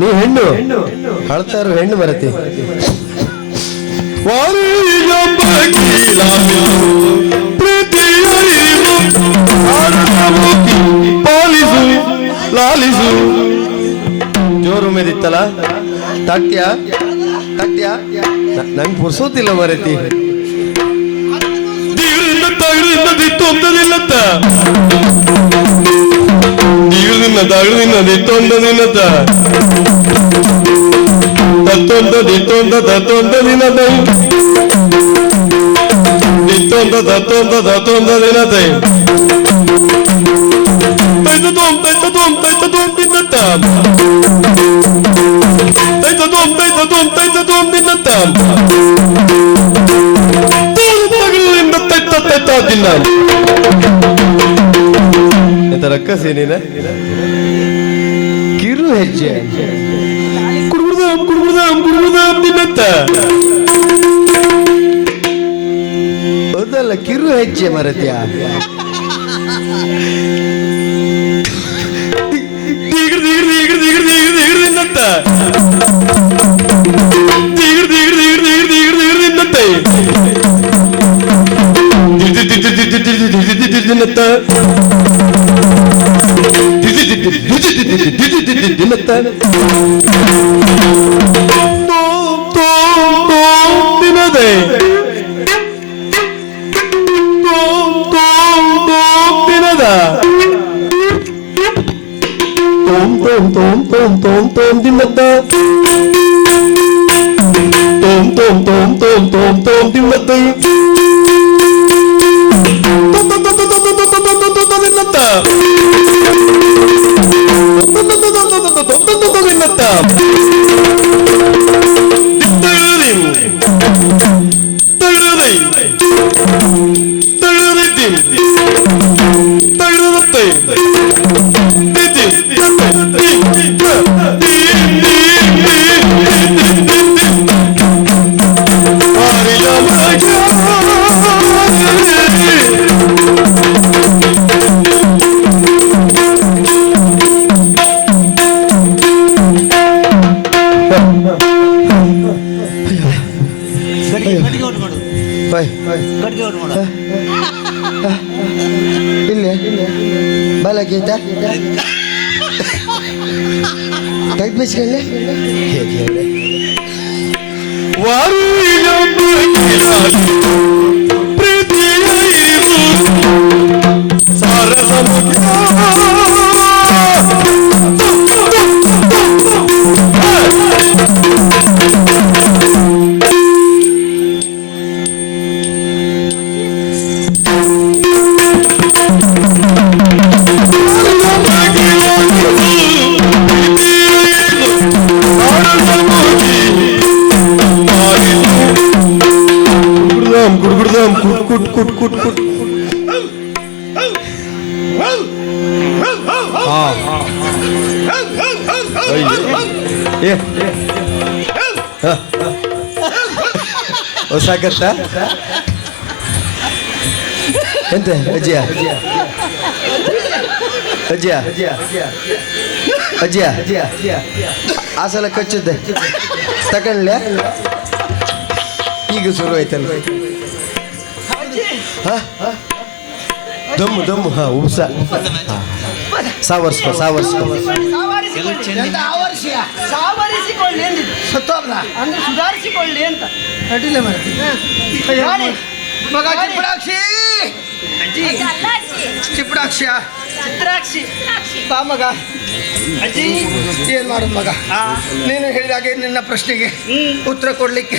ನೀವು ಹೆಣ್ಣು ಹಳ್ತಾರು ಹೆಣ್ಣು ಬರತಿ ಪಾಲಿಸು ಲಾಲಿಸು ಜೋರು ಮೇದಿತ್ತಲ್ಲ ತಟ್ಯ ತಟ್ಯ ನಂಗೆ ಪುರ್ಸೋತಿಲ್ಲ ಮರತಿ ದಿತ್ತು ಅಂತದಿಲ್ಲತ್ತ ದಿತ್ತು ಅಂತದಿಲ್ಲತ್ತ ತತ್ತೊಂದ ದಿತ್ತೊಂದ ತತ್ತೊಂದ ದಿನದ ದಿತ್ತೊಂದ ತತ್ತೊಂದ ತತ್ತೊಂದ ದಿನದ ತೈತದೋಂ ತೈತದೋಂ ತೈತದೋಂ ದಿನತ್ತ ತೈತದೋಂ ತೈತದೋಂ ತೈತದೋಂ ದಿನತ್ತ ತಗಲಿಂದ ತೈತ ತೈತ ದಿನ ಎಂತ ರಕ್ಕಸಿ ನೀನ ಕಿರು ಹೆಜ್ಜೆ ದಿನತ್ತ ಹೌದಲ್ಲ ಕಿರು ಹೆಜ್ಜೆ ಮರತ್ಯ ದಿನತ್ತ ದಿನತ್ತ ದಿನದೇ ದಿನದ ತೋಂ ತೋಂ ತೋಂ ತೋಂ ತೋಂ ತೋಂ ದಿನದ ತೋಂ ತೋಂ ತೋಂ ತೋಂ ತೋಂ ತೋಂ ದಿನದ ಇಲ್ಲೇ ಬಾಲಗೀತ ತಗ್ಬಿಸ್ಕೊಳ್ಳೆ ಸಾಕತ್ತ ಎಂತ ಅಜ್ಜಿಯ ಅಜ್ಜಿಯ ಅಜ್ಜಿಯ ಆ ಸಲ ಕಚ್ಚಿದ್ದೆ ತಗೊಂಡ್ಲೆ ಈಗ ಶುರು ಆಯ್ತಲ್ಲ ದಮ್ಮು ದಮ್ಮು ಹಾ ಉಪ್ಸ ಸಾವರ್ಸ್ಕೊ ಸಾವರ್ಸ್ಕೊ ಚಿಪ್ರಾಕ್ಷಿಯ ಸಾವರಿಸಿಕೊಳ್ಳಿ ಎಂದಿದ್ದು. ಸತ್ತೋಗ್ಲ ಅಂದ್ರೆ ಸುಧಾರಿಸಿಕೊಳ್ಳಿ ಅಂತ. ಅಡ್ಡಿಲ್ಲ ಮಾಡ್ತೀನಿ ಮಾಡಿ. ಮಗ ಚಿಪ್ರಾಕ್ಷಿ ಅಜ್ಜಿ ಅಲ್ಲ ಅಜ್ಜಿ, ಚಿಪ್ರಾಕ್ಷಿಯ ಚಿತ್ರಾಕ್ಷಿ. ಬಾ ಮಗ. ಅಜ್ಜಿ ಏನ್ ಮಾಡೋದು ಮಗ, ಆ, ನೀನು ಹೇಳಿದಾಗೆ ನಿನ್ನ ಪ್ರಶ್ನೆಗೆ ಉತ್ತರ ಕೊಡ್ಲಿಕ್ಕೆ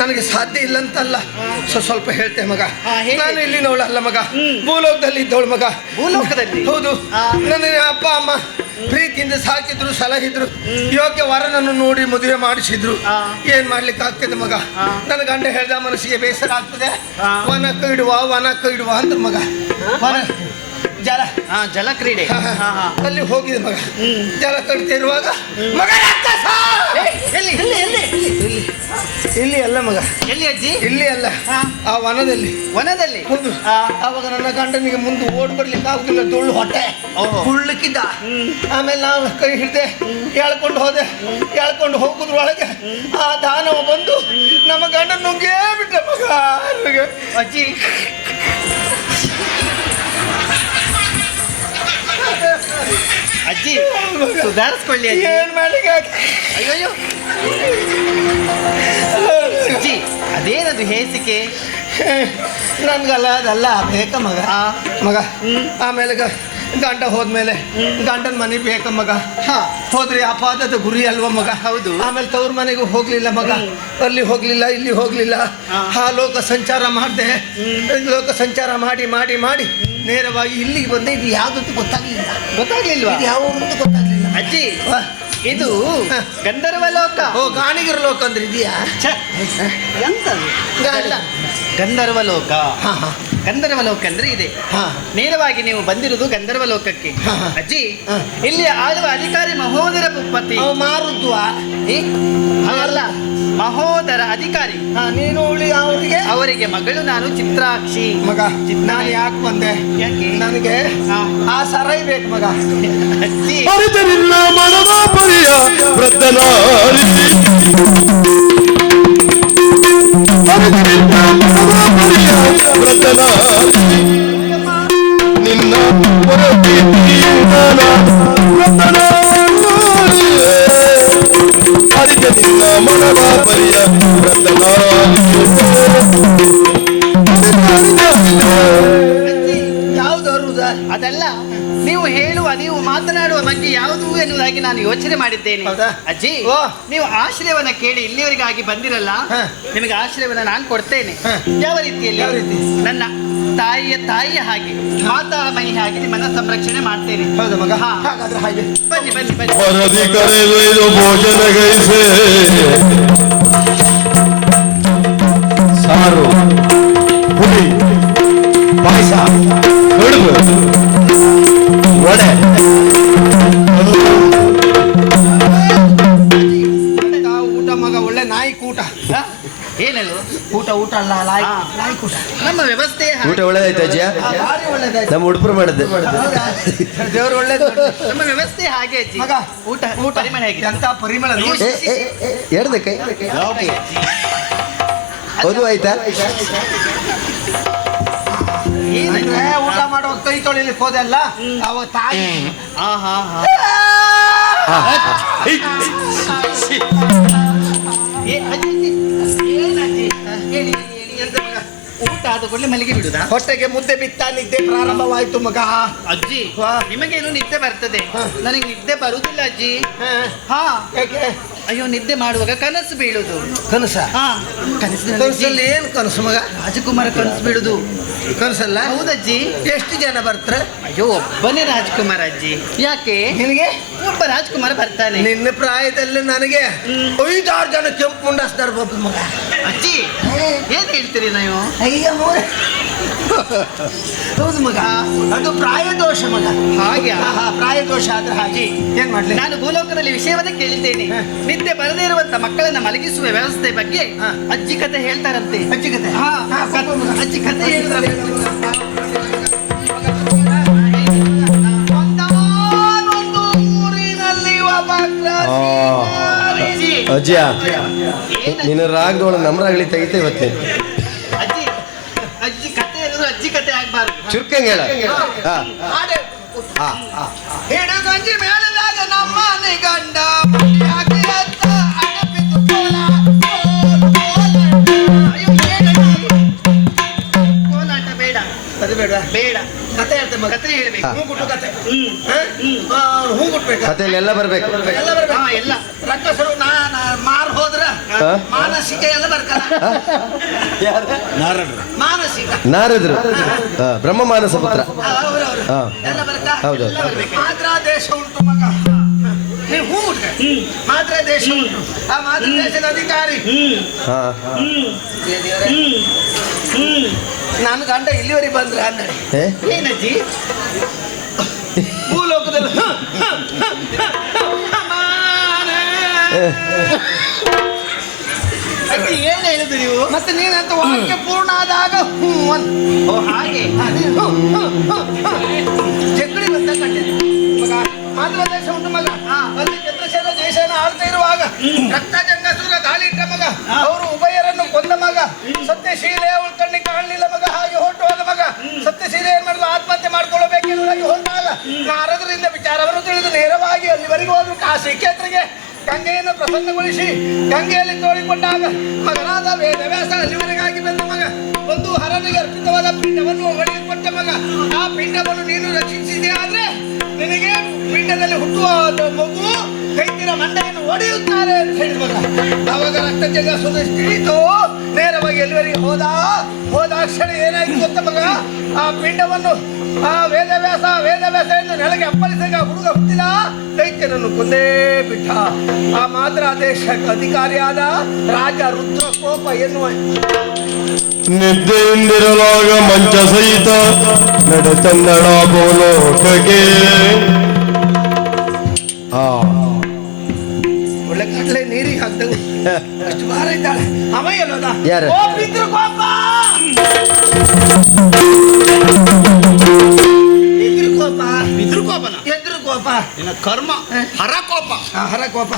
ನನಗೆ ಸಾಧ್ಯ ಇಲ್ಲ ಅಂತಲ್ಲ, ಸ್ವಲ್ಪ ಹೇಳ್ತೆ ಮಗ. ಹೇಳಿ. ನಾನು ಇಲ್ಲಿನವಳಲ್ಲ ಮಗ, ಭೂಲೋಕದಲ್ಲಿ ಇದ್ದವಳು ಮಗ. ಭೂಲೋಕದಲ್ಲಿ? ಹೌದು. ನನಗೆ ಅಪ್ಪ ಅಮ್ಮ ಪ್ರೀತಿಯಿಂದ ಸಾಕಿದ್ರು, ಸಲಹಿದ್ರು, ಯೋಗ್ಯ ವರನನ್ನು ನೋಡಿ ಮದುವೆ ಮಾಡಿಸಿದ್ರು. ಏನ್ ಮಾಡ್ಲಿಕ್ಕೆ ಆಗ್ತದೆ ಮಗ, ನನ್ನ ಗಂಡ ಹೇಳ್ದ ಮನಸ್ಸಿಗೆ ಬೇಸರ ಆಗ್ತದೆ, ವನಕ್ಕ ಇಡುವ ಅಂತ ಮಗ. ವನ ಜಲ ಜಲ ಕ್ರೀಡೆ. ಅಲ್ಲಿ ಹೋಗಿದೆ ಮಗ. ಜಲ ಕಟ್ತಿರುವಾಗ ಮಗ ರಾಕ್ಷಸ! ಎಲ್ಲಿ ಎಲ್ಲಿ ಎಲ್ಲಿ ಇಲ್ಲಿ ಅಲ್ಲ ಮಗ, ಎಲ್ಲಿ ಅಜ್ಜಿ? ಇಲ್ಲಿ ಅಲ್ಲ, ಆ ವನದಲ್ಲಿ. ವನದಲ್ಲಿ? ಹೌದು. ಆವಾಗ ನನ್ನ ಗಂಡನಿಗೆ ಮುಂದೆ ಓಡ್ ಬರ್ಲಿಕ್ಕೆ ಆಗುದಿಲ್ಲ, ಧೂಳು ಹೊಟ್ಟೆ ಹುಳ್ಳಿಕ್ಕಿದ್ದ. ಆಮೇಲೆ ನಾವು ಕೈ ಹಿಡ್ದೆ ಎಳ್ಕೊಂಡು ಹೋದೆ. ಎಳ್ಕೊಂಡು ಹೋಗುದ್ರೊಳಗೆ ಆ ದಾನವ ಬಂದು ನಮ್ಮ ಗಂಡನ ನುಂಗೇ ಬಿಟ್ಟೆ ಮಗ. ಅಜ್ಜಿ ಅಜ್ಜಿ ಸುಧಾರಿಸ್ಕೊಳ್ಳಿ ಅಜ್ಜಿ. ಏನ್ ಮಾಡ್ಲಿಕ್ಕೆ ಅಯ್ಯೋ ಅಜ್ಜಿ, ಅದೇನದು ಹೇಸಿಕೆ? ನನ್ಗಲ್ಲ ಅದಲ್ಲ ಬೇಕ ಮಗ. ಮಗ ಆಮೇಲೆ ಗಂಡ ಹೋದ್ಮೇಲೆ ಗಂಡನ ಮನೆ ಬೇಕ ಮಗ. ಹೋದ್ರೆ ಅಪಾದದ ಗುರಿ ಅಲ್ವ ಮಗ. ಹೌದು. ಆಮೇಲೆ ತವ್ರ ಮನೆಗೂ ಹೋಗ್ಲಿಲ್ಲ ಮಗ, ಅಲ್ಲಿ ಹೋಗ್ಲಿಲ್ಲ ಇಲ್ಲಿ ಹೋಗ್ಲಿಲ್ಲ. ಲೋಕ ಸಂಚಾರ ಮಾಡಿದೆ. ಲೋಕ ಸಂಚಾರ ಮಾಡಿ ಮಾಡಿ ಮಾಡಿ ನೇರವಾಗಿ ಇಲ್ಲಿಗೆ ಬಂದೆ. ಇದು ಯಾವ್ದು ಗೊತ್ತಾಗ್ಲಿಲ್ಲ. ಗೊತ್ತಾಗ್ಲಿಲ್ವಾ? ಇದು ಯಾವ ಮುಂದೆ ಗೊತ್ತಾಗ್ಲಿಲ್ಲ ಅಜ್ಜಿ. ಇದು ಗಂಧರ್ವ ಲೋಕ. ಓ, ಗಾಣಿಗರ ಲೋಕ ಅಂದ್ರೆ ಇದೆಯಾ? ಎಂತದು? ಗಂಧರ್ವ ಲೋಕ. ಗಂಧರ್ವ ಲೋಕ ಅಂದ್ರೆ ಇದೆ. ನೇರವಾಗಿ ನೀವು ಬಂದಿರುವುದು ಗಂಧರ್ವ ಲೋಕಕ್ಕೆ. ಅಜ್ಜಿ, ಇಲ್ಲಿ ಆಳುವ ಅಧಿಕಾರಿ ಮಹೋದರ ಭೂಪತಿ. ಮಾರುದ್ವಾ? ಅಲ್ಲ, ಮಹೋದರ ಅಧಿಕಾರಿ. ನೀನು ಅವರಿಗೆ ಅವರಿಗೆ ಮಗಳು ನಾನು ಚಿತ್ರಾಕ್ಷಿ. ಮಗ ನಾನು ಯಾಕೆ ಬಂದೆ? ಯಾಕೆ? ನನಗೆ ಆ ಸರೈ ಬೇಕು ಮಗ. ಅಜ್ಜಿ ಅರಿತ ನಿನ್ನ ಮನದ ಪರಿಯ ವೃದ್ಧನಾರಿಸಿ, ಅರಿತ ನಿನ್ನ ಮನದ ಪರಿಯ ವೃದ್ಧನಾರಿಸಿ, ನಿನ್ನ ಹೊರಟಿಯಿಂದ ವೃದ್ಧನಾರಿ, ಅರಿತ ನಿನ್ನ ಮನದ ಪರಿಯ ವೃದ್ಧನಾರಿಸಿ. ಯಾವ್ದು ಅದಲ್ಲ, ನೀವು ಹೇಳುವ ನೀವು ಮಾತನಾಡುವ ಬಗ್ಗೆ ಯಾವುದು ಎನ್ನುವುದಾಗಿ ನಾನು ಯೋಚನೆ ಮಾಡಿದ್ದೇನೆ. ಹೌದಾ? ಅಜ್ಜಿ, ಓ. ನೀವು ಆಶ್ರಯವನ್ನ ಕೇಳಿ ಇಲ್ಲಿವರೆಗಾಗಿ ಬಂದಿರಲ್ಲ, ನಿಮಗೆ ಆಶ್ರಯವನ್ನ ನಾನು ಕೊಡ್ತೇನೆ. ಯಾವ ರೀತಿಯಲ್ಲಿ? ಯಾವ ರೀತಿ? ನನ್ನ ತಾಯಿಯ ಹಾಗೆ, ಮಾತಾಮಹಿ ಹಾಗೆ ನಿಮ್ಮನ್ನ ಸಂರಕ್ಷಣೆ ಮಾಡ್ತೇನೆ. ಹೌದಾ ಮಗ? ಹಾ. ಹಾಗಾದ್ರೆ ಹಾಗೆ ಬನ್ನಿ ಬನ್ನಿ ಬನ್ನಿ. ವರದಿ ಕರೆದೊಯ್ದು ಭೋಜನ ಗೈಸೆ, ಸಾರು, ಪುಡಿ, ಪಾಯಸ, ಕಡುಬು, ವಡೆ, ಊಟ ಮಗ, ಒಳ್ಳೆ ನಾಯಿ ಕೂಟ. ಹಾ? ಏನದು? ಊಟ ಅಲ್ಲ, ನಾಯಿ ಕೂಟ. ನಮ್ಮ ವ್ಯವಸ್ಥೆ ಊಟ ಒಳ್ಳೇದಾಯ್ತು ಅಜ್ಜಿಯ? ಭಾರಿ ಒಳ್ಳೇದಾಯ್ತು. ನಮ್ಮ ಉಡುಪರು ಮಾಡಿದ್ದೆ. ದೇವ್ರು ಒಳ್ಳೇದು. ನಮ್ಮ ವ್ಯವಸ್ಥೆ ಹಾಗೆ ಅಜ್ಜಿ. ಮಗ ಊಟ ಪರಿಮಳ ಹೇಗೆ? ಎಂತ ಪರಿಮಳ ನೋಡಿ. ಎಡ್ದೆ ಕೈ ಹೌದು ಆಯ್ತಾ? ಅಂದ್ರೆ ಊಟ ಮಾಡುವಾಗ ಕೈ ತೊಳಿಲಿಕ್ಕೆ ಹೋದೆಲ್ಲ ಅವ ತಾಯಿ. ಊಟ ಆದ ಕೂಡಲೇ ಮಲ್ಲಿಗೆ ಬಿಡುದಾ? ಹೊಟ್ಟೆಗೆ ಮುದ್ದೆ ಬಿತ್ತ ನಿದ್ದೆ ಪ್ರಾರಂಭವಾಯ್ತು ಮಗ. ಅಜ್ಜಿ, ನಿಮಗೇನು ನಿದ್ದೆ ಬರ್ತದೆ, ನನಗೆ ನಿದ್ದೆ ಬರುವುದಿಲ್ಲ ಅಜ್ಜಿ. ಹಾ, ಯಾಕೆ? ಅಯ್ಯೋ, ನಿದ್ದೆ ಮಾಡುವಾಗ ಕನಸು ಬೀಳುದು. ಕನಸ? ಹಾ, ಕನಸಲ್ಲಿ ಏನು ಕನಸು ಮಗ? ರಾಜಕುಮಾರ ಕನಸು ಬೀಳುದು. ಕನಸಲ್ಲ? ಹೌದಜ್ಜಿ. ಎಷ್ಟು ಜನ ಬರ್ತಾರೆ? ಅಯ್ಯೋ, ಒಬ್ಬನೇ ರಾಜಕುಮಾರ ಅಜ್ಜಿ. ಯಾಕೆ? ನಿನಗೆ ಒಬ್ಬ ರಾಜಕುಮಾರ ಬರ್ತಾನೆ. ನಿನ್ನ ಪ್ರಾಯದಲ್ಲಿ ನನಗೆ 5-6 ಜನ ಕೆಂಪು ಮುಂಡಾಸ್ತಾರ ಬಾಬು ಮಗ. ಅಜ್ಜಿ, ಏನ್ ಹೇಳ್ತೀರಿ ನೀವು? ಅಯ್ಯ ಮೋರೆ. ಹೌದು ಮಗ, ಅದು ಪ್ರಾಯದೋಷ ಮಗ. ಹಾಗೆ? ಪ್ರಾಯದೋಷ ಆದ್ರೆ ಹಾಗೆ ಏನ್ ಮಾಡ್ಲಿ? ನಾನು ಭೂಲೋಕದಲ್ಲಿ ವಿಷಯವನ್ನ ಕೇಳಿದ್ದೇನೆ. ನಿದ್ದೆ ಬರದೇ ಇರುವಂತ ಮಕ್ಕಳನ್ನ ಮಲಗಿಸುವ ವ್ಯವಸ್ಥೆ ಬಗ್ಗೆ ಅಜ್ಜಿ ಕತೆ ಹೇಳ್ತಾರಂತೆ. ಅಜ್ಜಿ ಕತೆ? ಅಜ್ಜಿ ಕತೆ ಹೇಳಿದ್ರೆ ಅಜ್ಜಿಯ ನಿನ್ನ ರಾಗದೊಳಗೆ ನಮ್ಮ ರಾಗಲಿ ತೆಗಿತೆ ಇವತ್ತೇ. ಅಜ್ಜಿ, ಅಜ್ಜಿ ಕತೆ ಹೇಳಿದ್ರು ಅಜ್ಜಿ ಕತೆ ಆಗ್ಬಾರ್ದು. ಚುರ್ಕಂಗೆ ಹೇಳ. ಹಿಡುಗಂಜಿ ಮೇಳದಾಗ ನಮ್ಮ ಗಂಡ ಕತೆ ಮಗ. ಕತೆ ಹೇಳ್ಬೇಕು. ಹೂ ಗುಟ್ಟು ಕತೆ. ಹೂ ಗುಟ್ಬೇಕು. ಕಥೆಯಲ್ಲಿ ಎಲ್ಲ ಬರ್ಬೇಕು. ಎಲ್ಲ ಬರ್ಬೇಕು. ಹಾ ಎಲ್ಲ ರಕ್ಕಸರು ಮಾರ್ ಹೋದ್ರ ಮಾನಸಿಕ ಎಲ್ಲ ಬರ್ಕಲ್ಲ. ಮಾನಸಿಕ ನಾರದ್ರು ಬ್ರಹ್ಮ ಮಾನಸ ಪುತ್ರ. ಅವ್ರವ್ರು ಹಾ. ಎಲ್ಲ ಬರ್ಕ. ಹೌದು. ಮಾತ್ರ ದೇಶ ಉಂಟು ಮಗ. ನೀವು ಹೂ ಮುಟ್ಕ. ಮಾತ್ರ ದೇಶ ಉಂಟು. ಆ ಮಾತ್ರ ದೇಶದ ಅಧಿಕಾರಿ ಹಾ ದೇವರೇ, ನನ್ನ ಗಂಡ ಇಲ್ಲಿವರೆಗೆ ಬಂದ್ರೆ ಅನ್ನಡಿ ಏ? ಏನಜ್ಜಿ ಭೂಲೋಕದಲ್ಲಿ ಅಜ್ಜಿ ಏನ್ ಹೇಳಿದ್ರು ನೀವು? ಮತ್ತೆ ನೀನಂತ ವಾಕ್ಯ ಪೂರ್ಣ ಆದಾಗ ಹ್ಞೂ ಅಂತ. ಓ ಹಾಗೆ ಜಗಡಿ ಬಂದ ಕಂಡೆ ಮಗ. ಮಾತ್ರ ದೇಶ ಉಂಟು ಮಗ. ಅಲ್ಲಿ ಚಂದ್ರಶೇಖರ ಜಯಸೇನ ಆಳ್ತಾ ಇರುವಾಗ ರಕ್ತ ಜಂಗಸೂರ ದಾಳಿ ಇಟ್ಟ ಮಗ. ಅವರು ಉಭಯರನ್ನು ಕೊಂದ ಮಗ. ಸತ್ಯಶೀಲೆ ಅವಳ ಕಣ್ಣಿಗೆ ಕಾಣಲಿಲ್ಲ ಮಗ. ಹಾಗೆ ಹೊರಟು ಹೋದ ಮಗ. ಸತ್ಯಶೀಲೆ ಏನ್ ಮಾಡಿದ್ರು, ಆತ್ಮಹತ್ಯೆ ಮಾಡ್ಕೊಳ್ಳಬೇಕೆನ್ನುವುದಾಗಿ ಹೊರಟಾಗ ನಾರದರಿಂದ ವಿಚಾರವನ್ನು ತಿಳಿದು ನೇರವಾಗಿ ಅಲ್ಲಿವರೆಗೂ ಹೋದ್ರು ಕಾಶಿ ಕ್ಷೇತ್ರಕ್ಕೆ. ಗಂಗೆಯನ್ನು ಪ್ರಸನ್ನಗೊಳಿಸಿ ಗಂಗೆಯಲ್ಲಿ ತೋಡಿಕೊಂಡಾಗ ಮಗನಾದ ವೇದವ್ಯಾಸ ಅಲ್ಲಿವರೆಗಾಗಿ ಬಂದ ಮಗ. ಒಂದು ಹರನಿಗೆ ಅರ್ಪಿತವಾದ ಪಿಂಡವನ್ನು ಹೊಡೆಯಲ್ಪಟ್ಟ ಮಗ. ಆ ಪಿಂಡವನ್ನು ನೀನು ರಕ್ಷಿಸಿದೆ ಆದ್ರೆ ನಿನಗೆ ಪಿಂಡದಲ್ಲಿ ಹುಟ್ಟುವ ಮಗು ಕೈತಿರ ಮಂಡೆಯನ್ನು ಹೊಡೆಯುತ್ತಾರೆ ಅಂತ ಹೇಳಿದ ಮಗ. ಆವಾಗ ರಕ್ತಜಂಗ ಸುದರ್ಶಿ ತಿಳಿತು. ನೇರವಾಗಿ ಎಲ್ಲಿವರೆಗೆ ಹೋದಾಕ್ಷಣ ಏನಾಯ್ತು ಗೊತ್ತ ಮಗ. ಆ ಪಿಂಡವನ್ನು ಆ ವೇದವ್ಯಾಸ ಎಂದು ನೆಲಗೆ ಅಪ್ಪಳಿಸಿದಾಗ ಹುಡುಗ ಹುಟ್ಟಿದ. ದೈತ್ಯನನ್ನು ಕೊಂದೇ ಬಿಟ್ಟ. ಆ ಮಾತ್ರ ದೇಶಕ್ಕೆ ಅಧಿಕಾರಿಯಾದ ರಾಜ ರುದ್ರಕೋಪ ಎನ್ನುವ ನಿದ್ದೆಯಿಂದಿರಲಾಗ ಮಂಚ ಸಹಿತ ನಡೆತನ್ನಡ ಬೋಲೋಕಗೆ. ಒಳ್ಳೆ ಕಡಲೆ ನೀರಿಗೆ ಹಾಕ್ದಂಗ ಅಷ್ಟು ಭಾರ ಇದ್ದಾಳೆ. ಅವ ಎಲ್ಲೋದ? ಯಾರು? ಓ ಪಿತೃಕೋಪ! ಪಿತೃಕೋಪನ ಎದುರುಕೋಪ. ನಿನ್ನ ಕರ್ಮ ಹರಕೋಪ. ಹರಕೋಪ.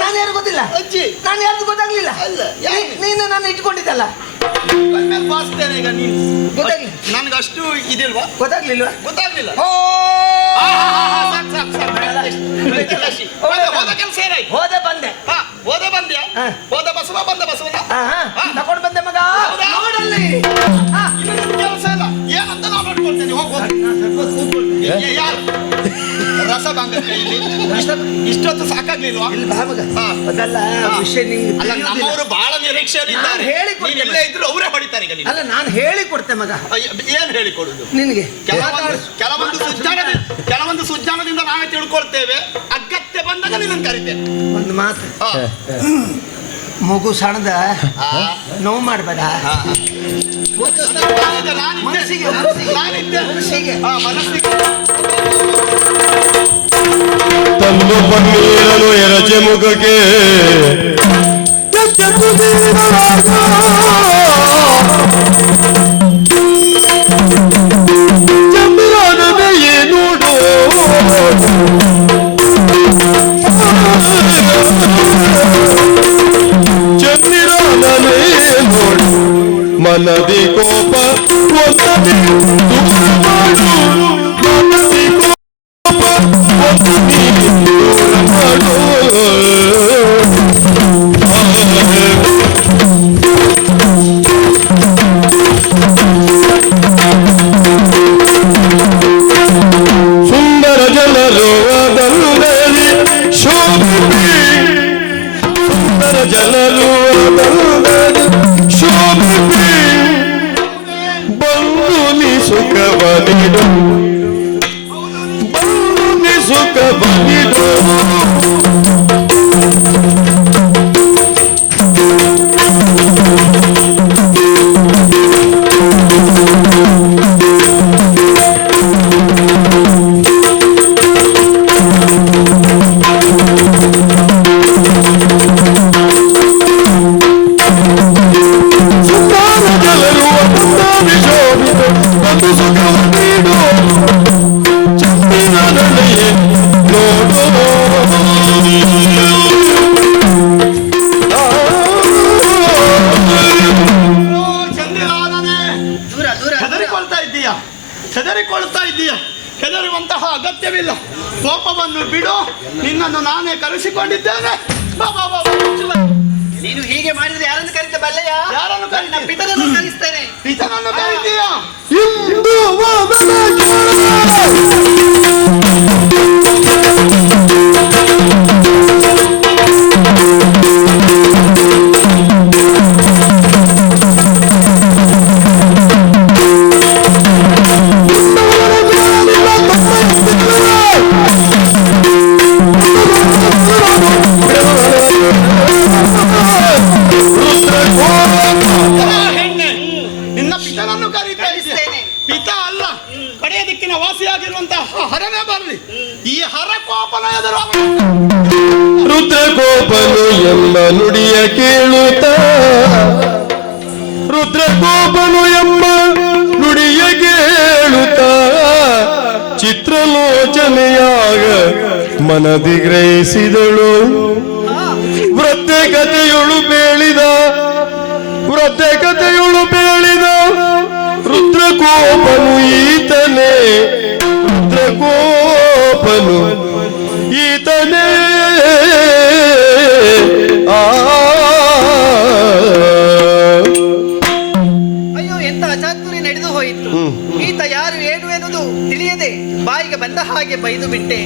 ನಾನು ಯಾರು ಗೊತ್ತಿಲ್ಲ ಅಜ್ಜಿ ನಾನು ಯಾರ್ದು ಗೊತ್ತಾಗ್ಲಿಲ್ಲ. ಅಲ್ಲ, ನೀನು ನಾನು ಇಟ್ಕೊಂಡಿದ್ದಲ್ಲ. ಕಣ್ಮೇಲೆ ಬಾರಿಸ್ತೇನೆ ಈಗ ನೀನು. ಗೊತ್ತಾಗ್ಲಿಲ್ಲ. ನನ್ಗಷ್ಟು ಇದಿಲ್ವಾ? ಗೊತ್ತಾಗ್ಲಿಲ್ವಾ? ಗೊತ್ತಾಗ್ಲಿಲ್ಲ. ಓ ಹೋದ ಕೆಲಸ ಏನಾಯ್ತು? ಹೋದೆ ಬಂದೆ. ಹೋದ ಬಂದ್ಯಾ? ಹಾ. ಹೋದ ಬಸವ ಬಂದ ಬಸವನ ತಗೊಂಡು ಬಂದೆ ಮಗ. ಹೌದಾ? ನೋಡಲ್ಲಿ ಕೆಲಸ ಇಲ್ಲ ಏನಂತ ನಾವು ನೋಡ್ಕೊಳ್ತೇನೆ. ಹೋಗು ಯಾರು ರಸಭಂಗ ಕೈಲಿ ಇಷ್ಟೊತ್ತು ಸಾಕಾಗ್ಲಿಲ್ವಾ? ಇಲ್ಲಿ ಬಾ ಮಗ. ಹಾ. ಅದಲ್ಲ ವಿಷಯ ನಿಂಗೆ ಅಲ್ಲ ತಿಳಿಯೋದಿಲ್ಲ. ನಮ್ಮವರು ಬಹಳ ನಿರೀಕ್ಷೆಯಲ್ಲಿದ್ದಾರೆ. ನಾನು ಹೇಳಿಕೊಡ್ತೇನೆ. ನೀನ್ ಇಲ್ಲೇ ಇದ್ರು ಅವರೇ ಹೊಡಿತಾರೆ ಈಗ. ಅಲ್ಲ ನಾನು ಹೇಳಿಕೊಡ್ತೆ ಮಗ ಏನ್ ಹೇಳಿಕೊಡುದು? ನಿನಗೆ. ಕೆಲವೊಂದು ಸುಜ್ಞಾನದಿಂದ ನಾವೇ ತಿಳ್ಕೊಳ್ತೇವೆ. ಅಗತ್ಯ ಬಂದಾಗ ನಿನ್ನ ಕರಿತೇನೆ. ಒಂದು ಮಾತು, ಮಗು ಸಣ್ಣದ ನೋವು ಮಾಡಬೇಡ. ಮನಸ್ಸಿಗೆ ಮನಸ್ಸಿಗೆ ತಂದು ಪನ್ನೀರನು ಎರಚೆ ಮುಖಕ್ಕೆ ಚಂದ್ರನದೆಯೇ ನೋಡು ಚಂದಿರನೇ ನೋಡು ಮನದಿ ಕೋಪ ಒತ್ತದಿ ದೂರ ಮಾಡು ಮನದಿ ಕೋಪ ಒತ್ತದಿ ದೂರ ಮಾಡು ಸುಂದರ ಜನರು ಅದಲ್ಲದೆ ಶೋಭಿಸಿ ಸುಂದರ ಜನರು ಅದಲ್ಲದೆ ಶೋಭಿಸಿ ಬಂದು ನೀ ಸುಖವನಿಡು ಬಂದು ನೀ ಸುಖವನಿಡು ಹೆದರಿಕೊಳ್ತಾ ಇದ್ದೀಯಾ? ಹೆದರುವಂತಹ ಅಗತ್ಯವಿಲ್ಲ. ಕೋಪವನ್ನು ಬಿಡು. ನಿನ್ನನ್ನು ನಾನೇ ಕರೆಸಿಕೊಂಡಿದ್ದೇನೆ. ಬಾ, ಬಾ, ಬಾ, ಬಾ. ನೀನು ಹೀಗೆ ಮಾಡಿದ್ರೆ ಯಾರನ್ನು ಕರೀತ ಬಲ್ಲೆಯ? ಯಾರನ್ನು ಕರೀತಿ? ನನ್ನ ಪಿತನನ್ನು ಕಲಿಸ್ತೇನೆ. ಪಿತನನ್ನು ಕರೀತೀಯಾ? ಇಂದು ವಾದನ ಹೆಣ್ಣೆ, ನಿನ್ನ ಪಿತನನ್ನು ಕರೀತಾ ಇದ್ದೀಯ. ಕಲಿಸ್ತೇನೆ. ಪಿತ ಅಲ್ಲ, ಕಡೆಯ ದಿಕ್ಕಿನ ವಾಸಿಯಾಗಿರುವಂತಹ ಹರನೇ ಬರಲಿ. ಈ ಹರ ಕೋಪನ ಎದುರು ರುದ್ರಕೋಪನು ಎಂಬ ನುಡಿಯ ಕೇಳುತ್ತ, ರುದ್ರಕೋಪನು ಎಂಬ ನುಡಿಯ ಕೇಳುತ್ತ ಚಿತ್ರಲೋಚನೆಯಾಗ ಮನದಿ ಗ್ರಹಿಸಿದಳು. ವೃದ್ಧೆ ಕಥೆಯೊಳು ಬೇಳಿದ ರುದ್ರಕೋಪನು ಈತನೇ, ರುದ್ರಕೋಪನು ಈತನೇ. ಅಯ್ಯೋ, ಎಂತ ಅಚಾತುರ್ಯ ನಡೆದು ಹೋಯಿತು. ಈತ ಯಾರು ಏನು ಎನ್ನುವುದು ತಿಳಿಯದೆ ಬಾಯಿಗೆ ಬಂದ ಹಾಗೆ ಬೈದು ಬಿಟ್ಟೆ.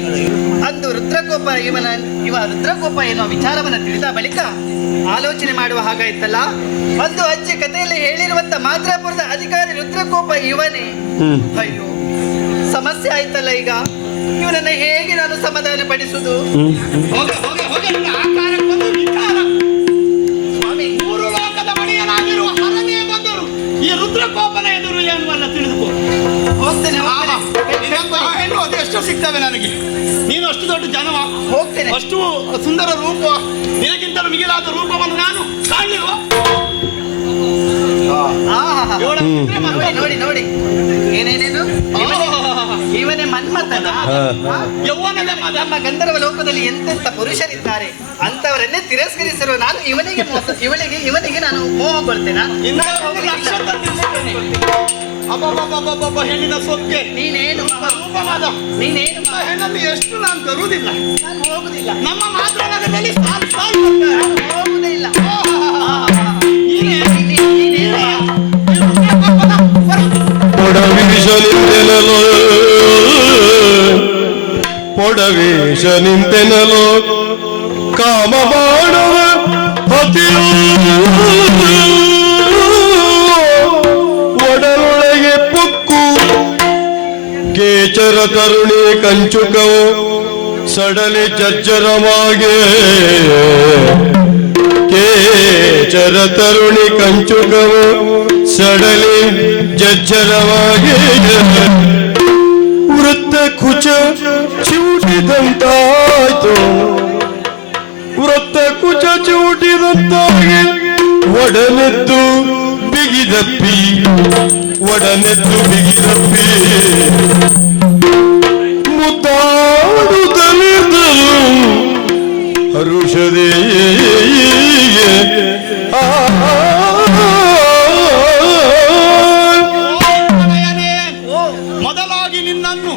ಅಂದು ರುದ್ರಕೋಪ ಇವ ರುದ್ರಕೋಪ ಎನ್ನುವ ವಿಚಾರವನ್ನ ತಿಳಿದ ಬಳಿಕ ಆಲೋಚನೆ ಮಾಡುವ ಹಾಗಾಯ್ತಲ್ಲ. ಒಂದು ಅಜ್ಜಿ ಕಥೆಯಲ್ಲಿ ಹೇಳಿರುವಂತ ಮಾದ್ರಾಪುರದ ಅಧಿಕಾರಿ ರುದ್ರಕೋಪ ಇವನೇ. ಅಯ್ಯೋ, ಸಮಸ್ಯೆ ಆಯ್ತಲ್ಲ ಈಗ. ಇವನನ್ನ ಹೇಗೆ ನಾನು ಸಮಾಧಾನ ಪಡಿಸುವುದು? ಹೋಗ ಹೋಗ ಹೋಗ, ನಿನ್ನ ಆಕಾರಕ್ಕೊಂದು ವಿಕಾರ. ಸ್ವಾಮಿ, ಮೂರು ಲೋಕದ ಒಡೆಯನಾಗಿರುವ ಹರನೇ ಬಂದರು ಈ ರುದ್ರಕೋಪನ ಎದುರು ಎನ್ನುವಲ್ಲ ತಿಳಿದುಕೋ. ಹೋಗ್ತೇನೆ ನಿನ್ನಂತಹ ಹೆಣ್ಣು ಅದೆಷ್ಟು ಸಿಗ್ತವೆ ನನಗೆ. ನೀನು ಅಷ್ಟು ದೊಡ್ಡ ಜನವ, ಹೋಗ್ತೇನೆ. ಅಷ್ಟು ಸುಂದರ ರೂಪ, ನಿನಗಿಂತಲೂ ಮಿಗಿಲಾದ ರೂಪವನ್ನು ನಾನು ಕಾಣಲಿಲ್ವ? ನೋಡಿ ನೋಡಿ, ಏನೇನೇನು ಇವನೇ ಮನ್ಮಥನ. ಯೌವನದ ಮದ. ನಮ್ಮ ಗಂಧರ್ವ ಲೋಕದಲ್ಲಿ ಎಂತೆಂತ ಪುರುಷರಿದ್ದಾರೆ, ಅಂತವರನ್ನೇ ತಿರಸ್ಕರಿಸಿರುವ ನಾನು ಇವನಿಗೆ ನಾನು ಮೋಹಗೊಳ್ತೇನಾ? ಇನ್ನು ಒಂದು ಲಕ್ಷ ತಂದಿದ್ದೇನೆ. ಅಬ್ಬಬ್ಬಬ್ಬಬ್ಬಬ್ಬ, ಹೆಣ್ಣಿನ ಸೊಕ್ಕೆ ನೀನೇನು ರೂಪವಾದ ನೀನೇನು ಇಂಥ ಹೆಣ್ಣನ್ನು ಎಷ್ಟು ನಾನು ತರುವುದಿಲ್ಲ. ನಾನು ಹೋಗುದಿಲ್ಲ, ನಮ್ಮ ಮಾತ್ರ ನಗರದಲ್ಲಿ ಸಾಲು ಸಾಲು ಬರ್ತಾರೆ. ನಾನು ಹೋಗುದೇ ಇಲ್ಲ. ನೀನೇ ಪೊಡವೇಶ ನಿಂತೆನಲು ಕಾಮ ಮಾಡುವ ಅತಿಯು ಒಡಲೊಳಗೆ ಪೊಕ್ಕು ಕೇಚರ ತರುಣಿ ಕಂಚುಕವು ಸಡಲಿ ಜಜ್ಜರಮಾಗೆ ಕೇಚರ ತರುಣಿ ಕಂಚುಕವು ಸಡಲಿ ಜಜ್ಜರಮಾಗೆ ವೃತ್ತ ಕುಚ ಚಿವುಟಿದಂತಾಯ್ತು. ವೃತ್ತ ಕುಚ ಚಿವುಟಿದಂತಾಗಿ ಒಡನೆದ್ದು ಬಿಗಿದಪ್ಪಿ ಮುದ್ದಾಡುತ್ತಲಿದ್ದಲು ಹರುಷದೇ. ಮೊದಲಾಗಿ ನಿನ್ನನ್ನು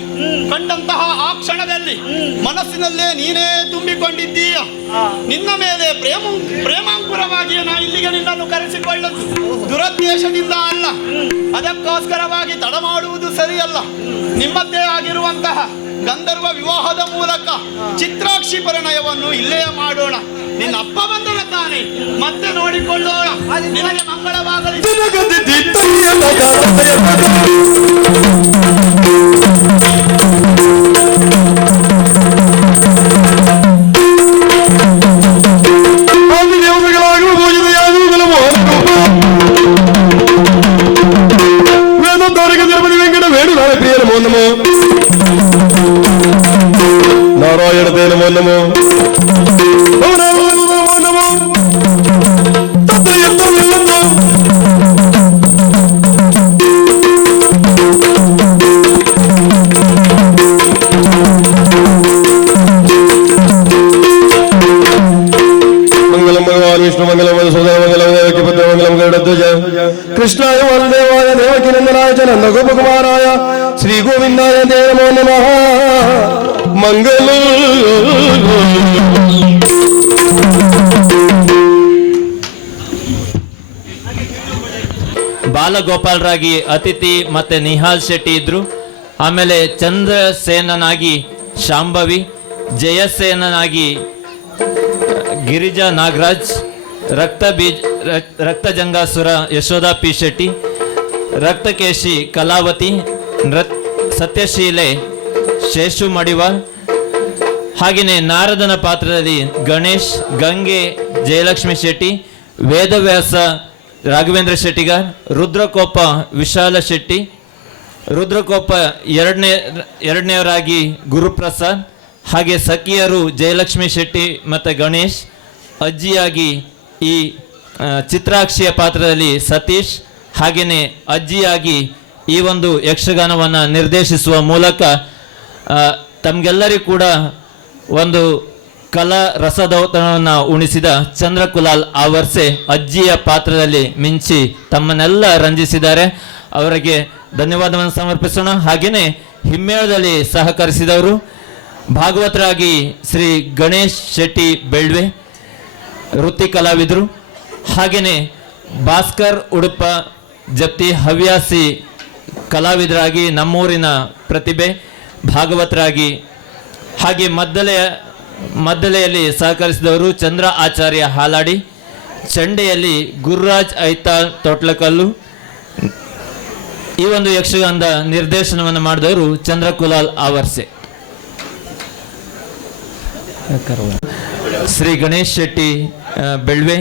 ಕಂಡಂತಹ ಆ ಕ್ಷಣದಲ್ಲಿ ಮನಸ್ಸಿನಲ್ಲೇ ನೀನೇ ತುಂಬಿಕೊಂಡಿದ್ದೀಯ. ನಿನ್ನ ಮೇಲೆ ಪ್ರೇಮಾಂಕುರವಾಗಿಯೇ ನಾ ಇಲ್ಲಿಗೆ ನಿನ್ನನ್ನು ಕರೆಸಿಕೊಳ್ಳುವುದು ದುರದ್ದೇಶದಿಂದ ಅಲ್ಲ. ಅದಕ್ಕೋಸ್ಕರವಾಗಿ ತಡ ಮಾಡುವುದು ಸರಿಯಲ್ಲ. ನಿಮ್ಮದ್ದೇ ಆಗಿರುವಂತಹ ಗಂಧರ್ವ ವಿವಾಹದ ಮೂಲಕ ಚಿತ್ರಾಕ್ಷಿ ಪರಿಣಯವನ್ನು ಇಲ್ಲೇ ಮಾಡೋಣ. ನಿನ್ನ ಅಪ್ಪ ಬಂದನ ತಾನೆ, ಮತ್ತೆ ನೋಡಿಕೊಳ್ಳೋಣ. ನಿನಗೆ ಮಂಗಳವಾಗಲಿ. ನಾರಾಯಣ ದೇವ ನಮೋ ನಮೋ ನಮೋ ಮಂಗಲಂ ಭಗವಾನ್ ವಿಷ್ಣು ಮಂಗಲಂ ಸೋದರ ಮಂಗಲಂ ದೇವಕಿ ಪುತ್ರ ಮಂಗಲಂ ಗರುಡಧ್ವಜ ಕೃಷ್ಣಾಯ ವಾಸುದೇವಾಯ ದೇವಕಿ ನಂದನಾಯ ಚ ನಂದ ಗೋಪಕುಮಾರಾಯ ಶ್ರೀ ಗೋವಿಂದಾಯ ನಮೋ ನಮಃ. ಮಂಗಲ ಬಾಲಗೋಪಾಲರಾಗಿ ಅತಿಥಿ ಮತ್ತೆ ನಿಹಾಲ್ ಶೆಟ್ಟಿ ಇದ್ರು. ಆಮೇಲೆ ಚಂದ್ರಸೇನನಾಗಿ ಶಾಂಭವಿ, ಜಯಸೇನನಾಗಿ ಗಿರಿಜಾ ನಾಗರಾಜ್, ರಕ್ತಜಂಗಾಸುರ ಯಶೋಧಾ ಪಿ ಶೆಟ್ಟಿ, ರಕ್ತಕೇಶಿ ಕಲಾವತಿ, ಸತ್ಯಶೀಲೆ ಶೇಷು ಮಡಿವಾಲ್, ಹಾಗೆಯೇ ನಾರದನ ಪಾತ್ರದಲ್ಲಿ ಗಣೇಶ್, ಗಂಗೆ ಜಯಲಕ್ಷ್ಮಿ ಶೆಟ್ಟಿ, ವೇದವ್ಯಾಸ ರಾಘವೇಂದ್ರ ಶೆಟ್ಟಿಗಾರ್, ರುದ್ರಕೋಪ ವಿಶಾಲ ಶೆಟ್ಟಿ, ರುದ್ರಕೋಪ ಎರಡನೆಯವರಾಗಿ ಗುರುಪ್ರಸಾದ್, ಹಾಗೆ ಸಖಿಯರು ಜಯಲಕ್ಷ್ಮಿ ಶೆಟ್ಟಿ ಮತ್ತು ಗಣೇಶ್, ಅಜ್ಜಿಯಾಗಿ ಈ ಚಿತ್ರಾಕ್ಷಿಯ ಪಾತ್ರದಲ್ಲಿ ಸತೀಶ್, ಹಾಗೆಯೇ ಅಜ್ಜಿಯಾಗಿ ಈ ಒಂದು ಯಕ್ಷಗಾನವನ್ನು ನಿರ್ದೇಶಿಸುವ ಮೂಲಕ ತಮಗೆಲ್ಲರಿಗೂ ಕೂಡ ಒಂದು ಕಲಾ ರಸದೌತಣವನ್ನು ಉಣಿಸಿದ ಚಂದ್ರಕುಲಾಲ್ ಆವರ್ಸೆ ಅಜ್ಜಿಯ ಪಾತ್ರದಲ್ಲಿ ಮಿಂಚಿ ತಮ್ಮನ್ನೆಲ್ಲ ರಂಜಿಸಿದ್ದಾರೆ. ಅವರಿಗೆ ಧನ್ಯವಾದವನ್ನು ಸಮರ್ಪಿಸೋಣ. ಹಾಗೆಯೇ ಹಿಮ್ಮೇಳದಲ್ಲಿ ಸಹಕರಿಸಿದವರು ಭಾಗವತರಾಗಿ ಶ್ರೀ ಗಣೇಶ್ ಶೆಟ್ಟಿ ಬೆಳ್ವೆ, ವೃತ್ತಿ ಕಲಾವಿದರು, ಹಾಗೆಯೇ ಭಾಸ್ಕರ್ ಉಡುಪ ಜಪ್ತಿ ಹವ್ಯಾಸಿ ಕಲಾವಿದರಾಗಿ ನಮ್ಮೂರಿನ ಪ್ರತಿಭೆ ಭಾಗವತರಾಗಿ, ಹಾಗೆ ಮದ್ದಲೆಯಲ್ಲಿ ಸಹಕರಿಸಿದವರು ಚಂದ್ರ ಆಚಾರ್ಯ ಹಾಲಾಡಿ, ಚಂಡೆಯಲ್ಲಿ ಗುರುರಾಜ್ ಐತಾಳ್ ತೊಟ್ಲಕಲ್ಲು. ಈ ಒಂದು ಯಕ್ಷಗಾನದ ನಿರ್ದೇಶನವನ್ನು ಮಾಡಿದವರು ಚಂದ್ರಕುಲಾಲ್ ಆವರ್ಸೆ. ಶ್ರೀ ಗಣೇಶ್ ಶೆಟ್ಟಿ ಬೆಳ್ವೆ,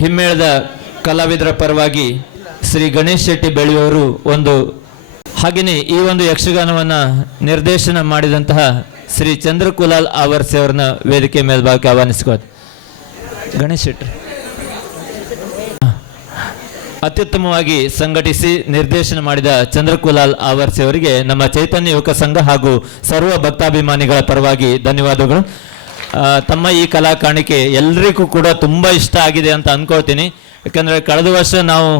ಹಿಮ್ಮೇಳದ ಕಲಾವಿದರ ಪರವಾಗಿ ಶ್ರೀ ಗಣೇಶ್ ಶೆಟ್ಟಿ ಬೆಳೆಯುವರು ಒಂದು, ಹಾಗೆಯೇ ಈ ಒಂದು ಯಕ್ಷಗಾನವನ್ನು ನಿರ್ದೇಶನ ಮಾಡಿದಂತಹ ಶ್ರೀ ಚಂದ್ರಕುಲಾಲ್ ಆವರ್ಸೆ ಅವರನ್ನ ವೇದಿಕೆ ಮೇಲ್ಭಾಗಕ್ಕೆ ಆಹ್ವಾನಿಸಿಕೋದು. ಗಣೇಶ್ ಶೆಟ್ಟಿ ಅತ್ಯುತ್ತಮವಾಗಿ ಸಂಘಟಿಸಿ ನಿರ್ದೇಶನ ಮಾಡಿದ ಚಂದ್ರಕುಲಾಲ್ ಆವರ್ಸೆ ಅವರಿಗೆ ನಮ್ಮ ಚೈತನ್ಯ ಯುವಕ ಸಂಘ ಹಾಗೂ ಸರ್ವ ಭಕ್ತಾಭಿಮಾನಿಗಳ ಪರವಾಗಿ ಧನ್ಯವಾದಗಳು. ತಮ್ಮ ಈ ಕಲಾ ಕಾಣಿಕೆ ಎಲ್ರಿಗೂ ಕೂಡ ತುಂಬ ಇಷ್ಟ ಆಗಿದೆ ಅಂತ ಅಂದ್ಕೊಳ್ತೀನಿ. ಯಾಕಂದರೆ ಕಳೆದ ವರ್ಷ ನಾವು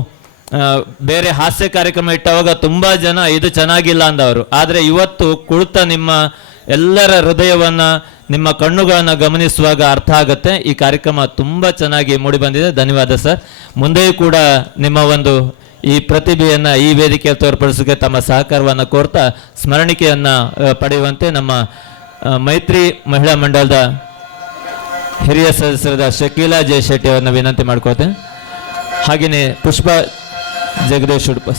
ಬೇರೆ ಹಾಸ್ಯ ಕಾರ್ಯಕ್ರಮ ಇಟ್ಟವಾಗ ತುಂಬ ಜನ ಇದು ಚೆನ್ನಾಗಿಲ್ಲ ಅಂದವರು. ಆದರೆ ಇವತ್ತು ಕುಳಿತ ನಿಮ್ಮ ಎಲ್ಲರ ಹೃದಯವನ್ನು, ನಿಮ್ಮ ಕಣ್ಣುಗಳನ್ನು ಗಮನಿಸುವಾಗ ಅರ್ಥ ಆಗುತ್ತೆ ಈ ಕಾರ್ಯಕ್ರಮ ತುಂಬ ಚೆನ್ನಾಗಿ ಮೂಡಿಬಂದಿದೆ. ಧನ್ಯವಾದ ಸರ್. ಮುಂದೆಯೂ ಕೂಡ ನಿಮ್ಮ ಒಂದು ಈ ಪ್ರತಿಭೆಯನ್ನು ಈ ವೇದಿಕೆಯಲ್ಲಿ ತೋರ್ಪಡಿಸೋಕೆ ತಮ್ಮ ಸಹಕಾರವನ್ನು ಕೋರ್ತಾ ಸ್ಮರಣಿಕೆಯನ್ನು ಪಡೆಯುವಂತೆ ನಮ್ಮ ಮೈತ್ರಿ ಮಹಿಳಾ ಮಂಡಲದ ಹಿರಿಯ ಸದಸ್ಯರಾದ ಶಕೀಲಾ ಜಯಶೆಟ್ಟಿ ಅವರನ್ನ ವಿನಂತಿ ಮಾಡ್ಕೊಳ್ತೇನೆ. ಹಾಗೆಯೇ ಪುಷ್ಪ ಜಗದೀಶ್ ಉಡುಪ.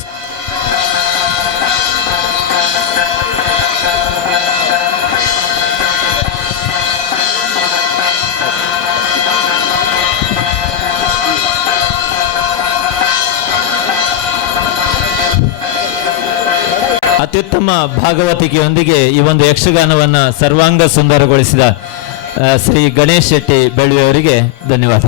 ಅತ್ಯುತ್ತಮ ಭಾಗವತಿಕೆಯೊಂದಿಗೆ ಈ ಒಂದು ಯಕ್ಷಗಾನವನ್ನು ಸರ್ವಾಂಗ ಸುಂದರಗೊಳಿಸಿದ ಶ್ರೀ ಗಣೇಶ್ ಶೆಟ್ಟಿ ಬೆಳ್ವೆ ಅವರಿಗೆ ಧನ್ಯವಾದ.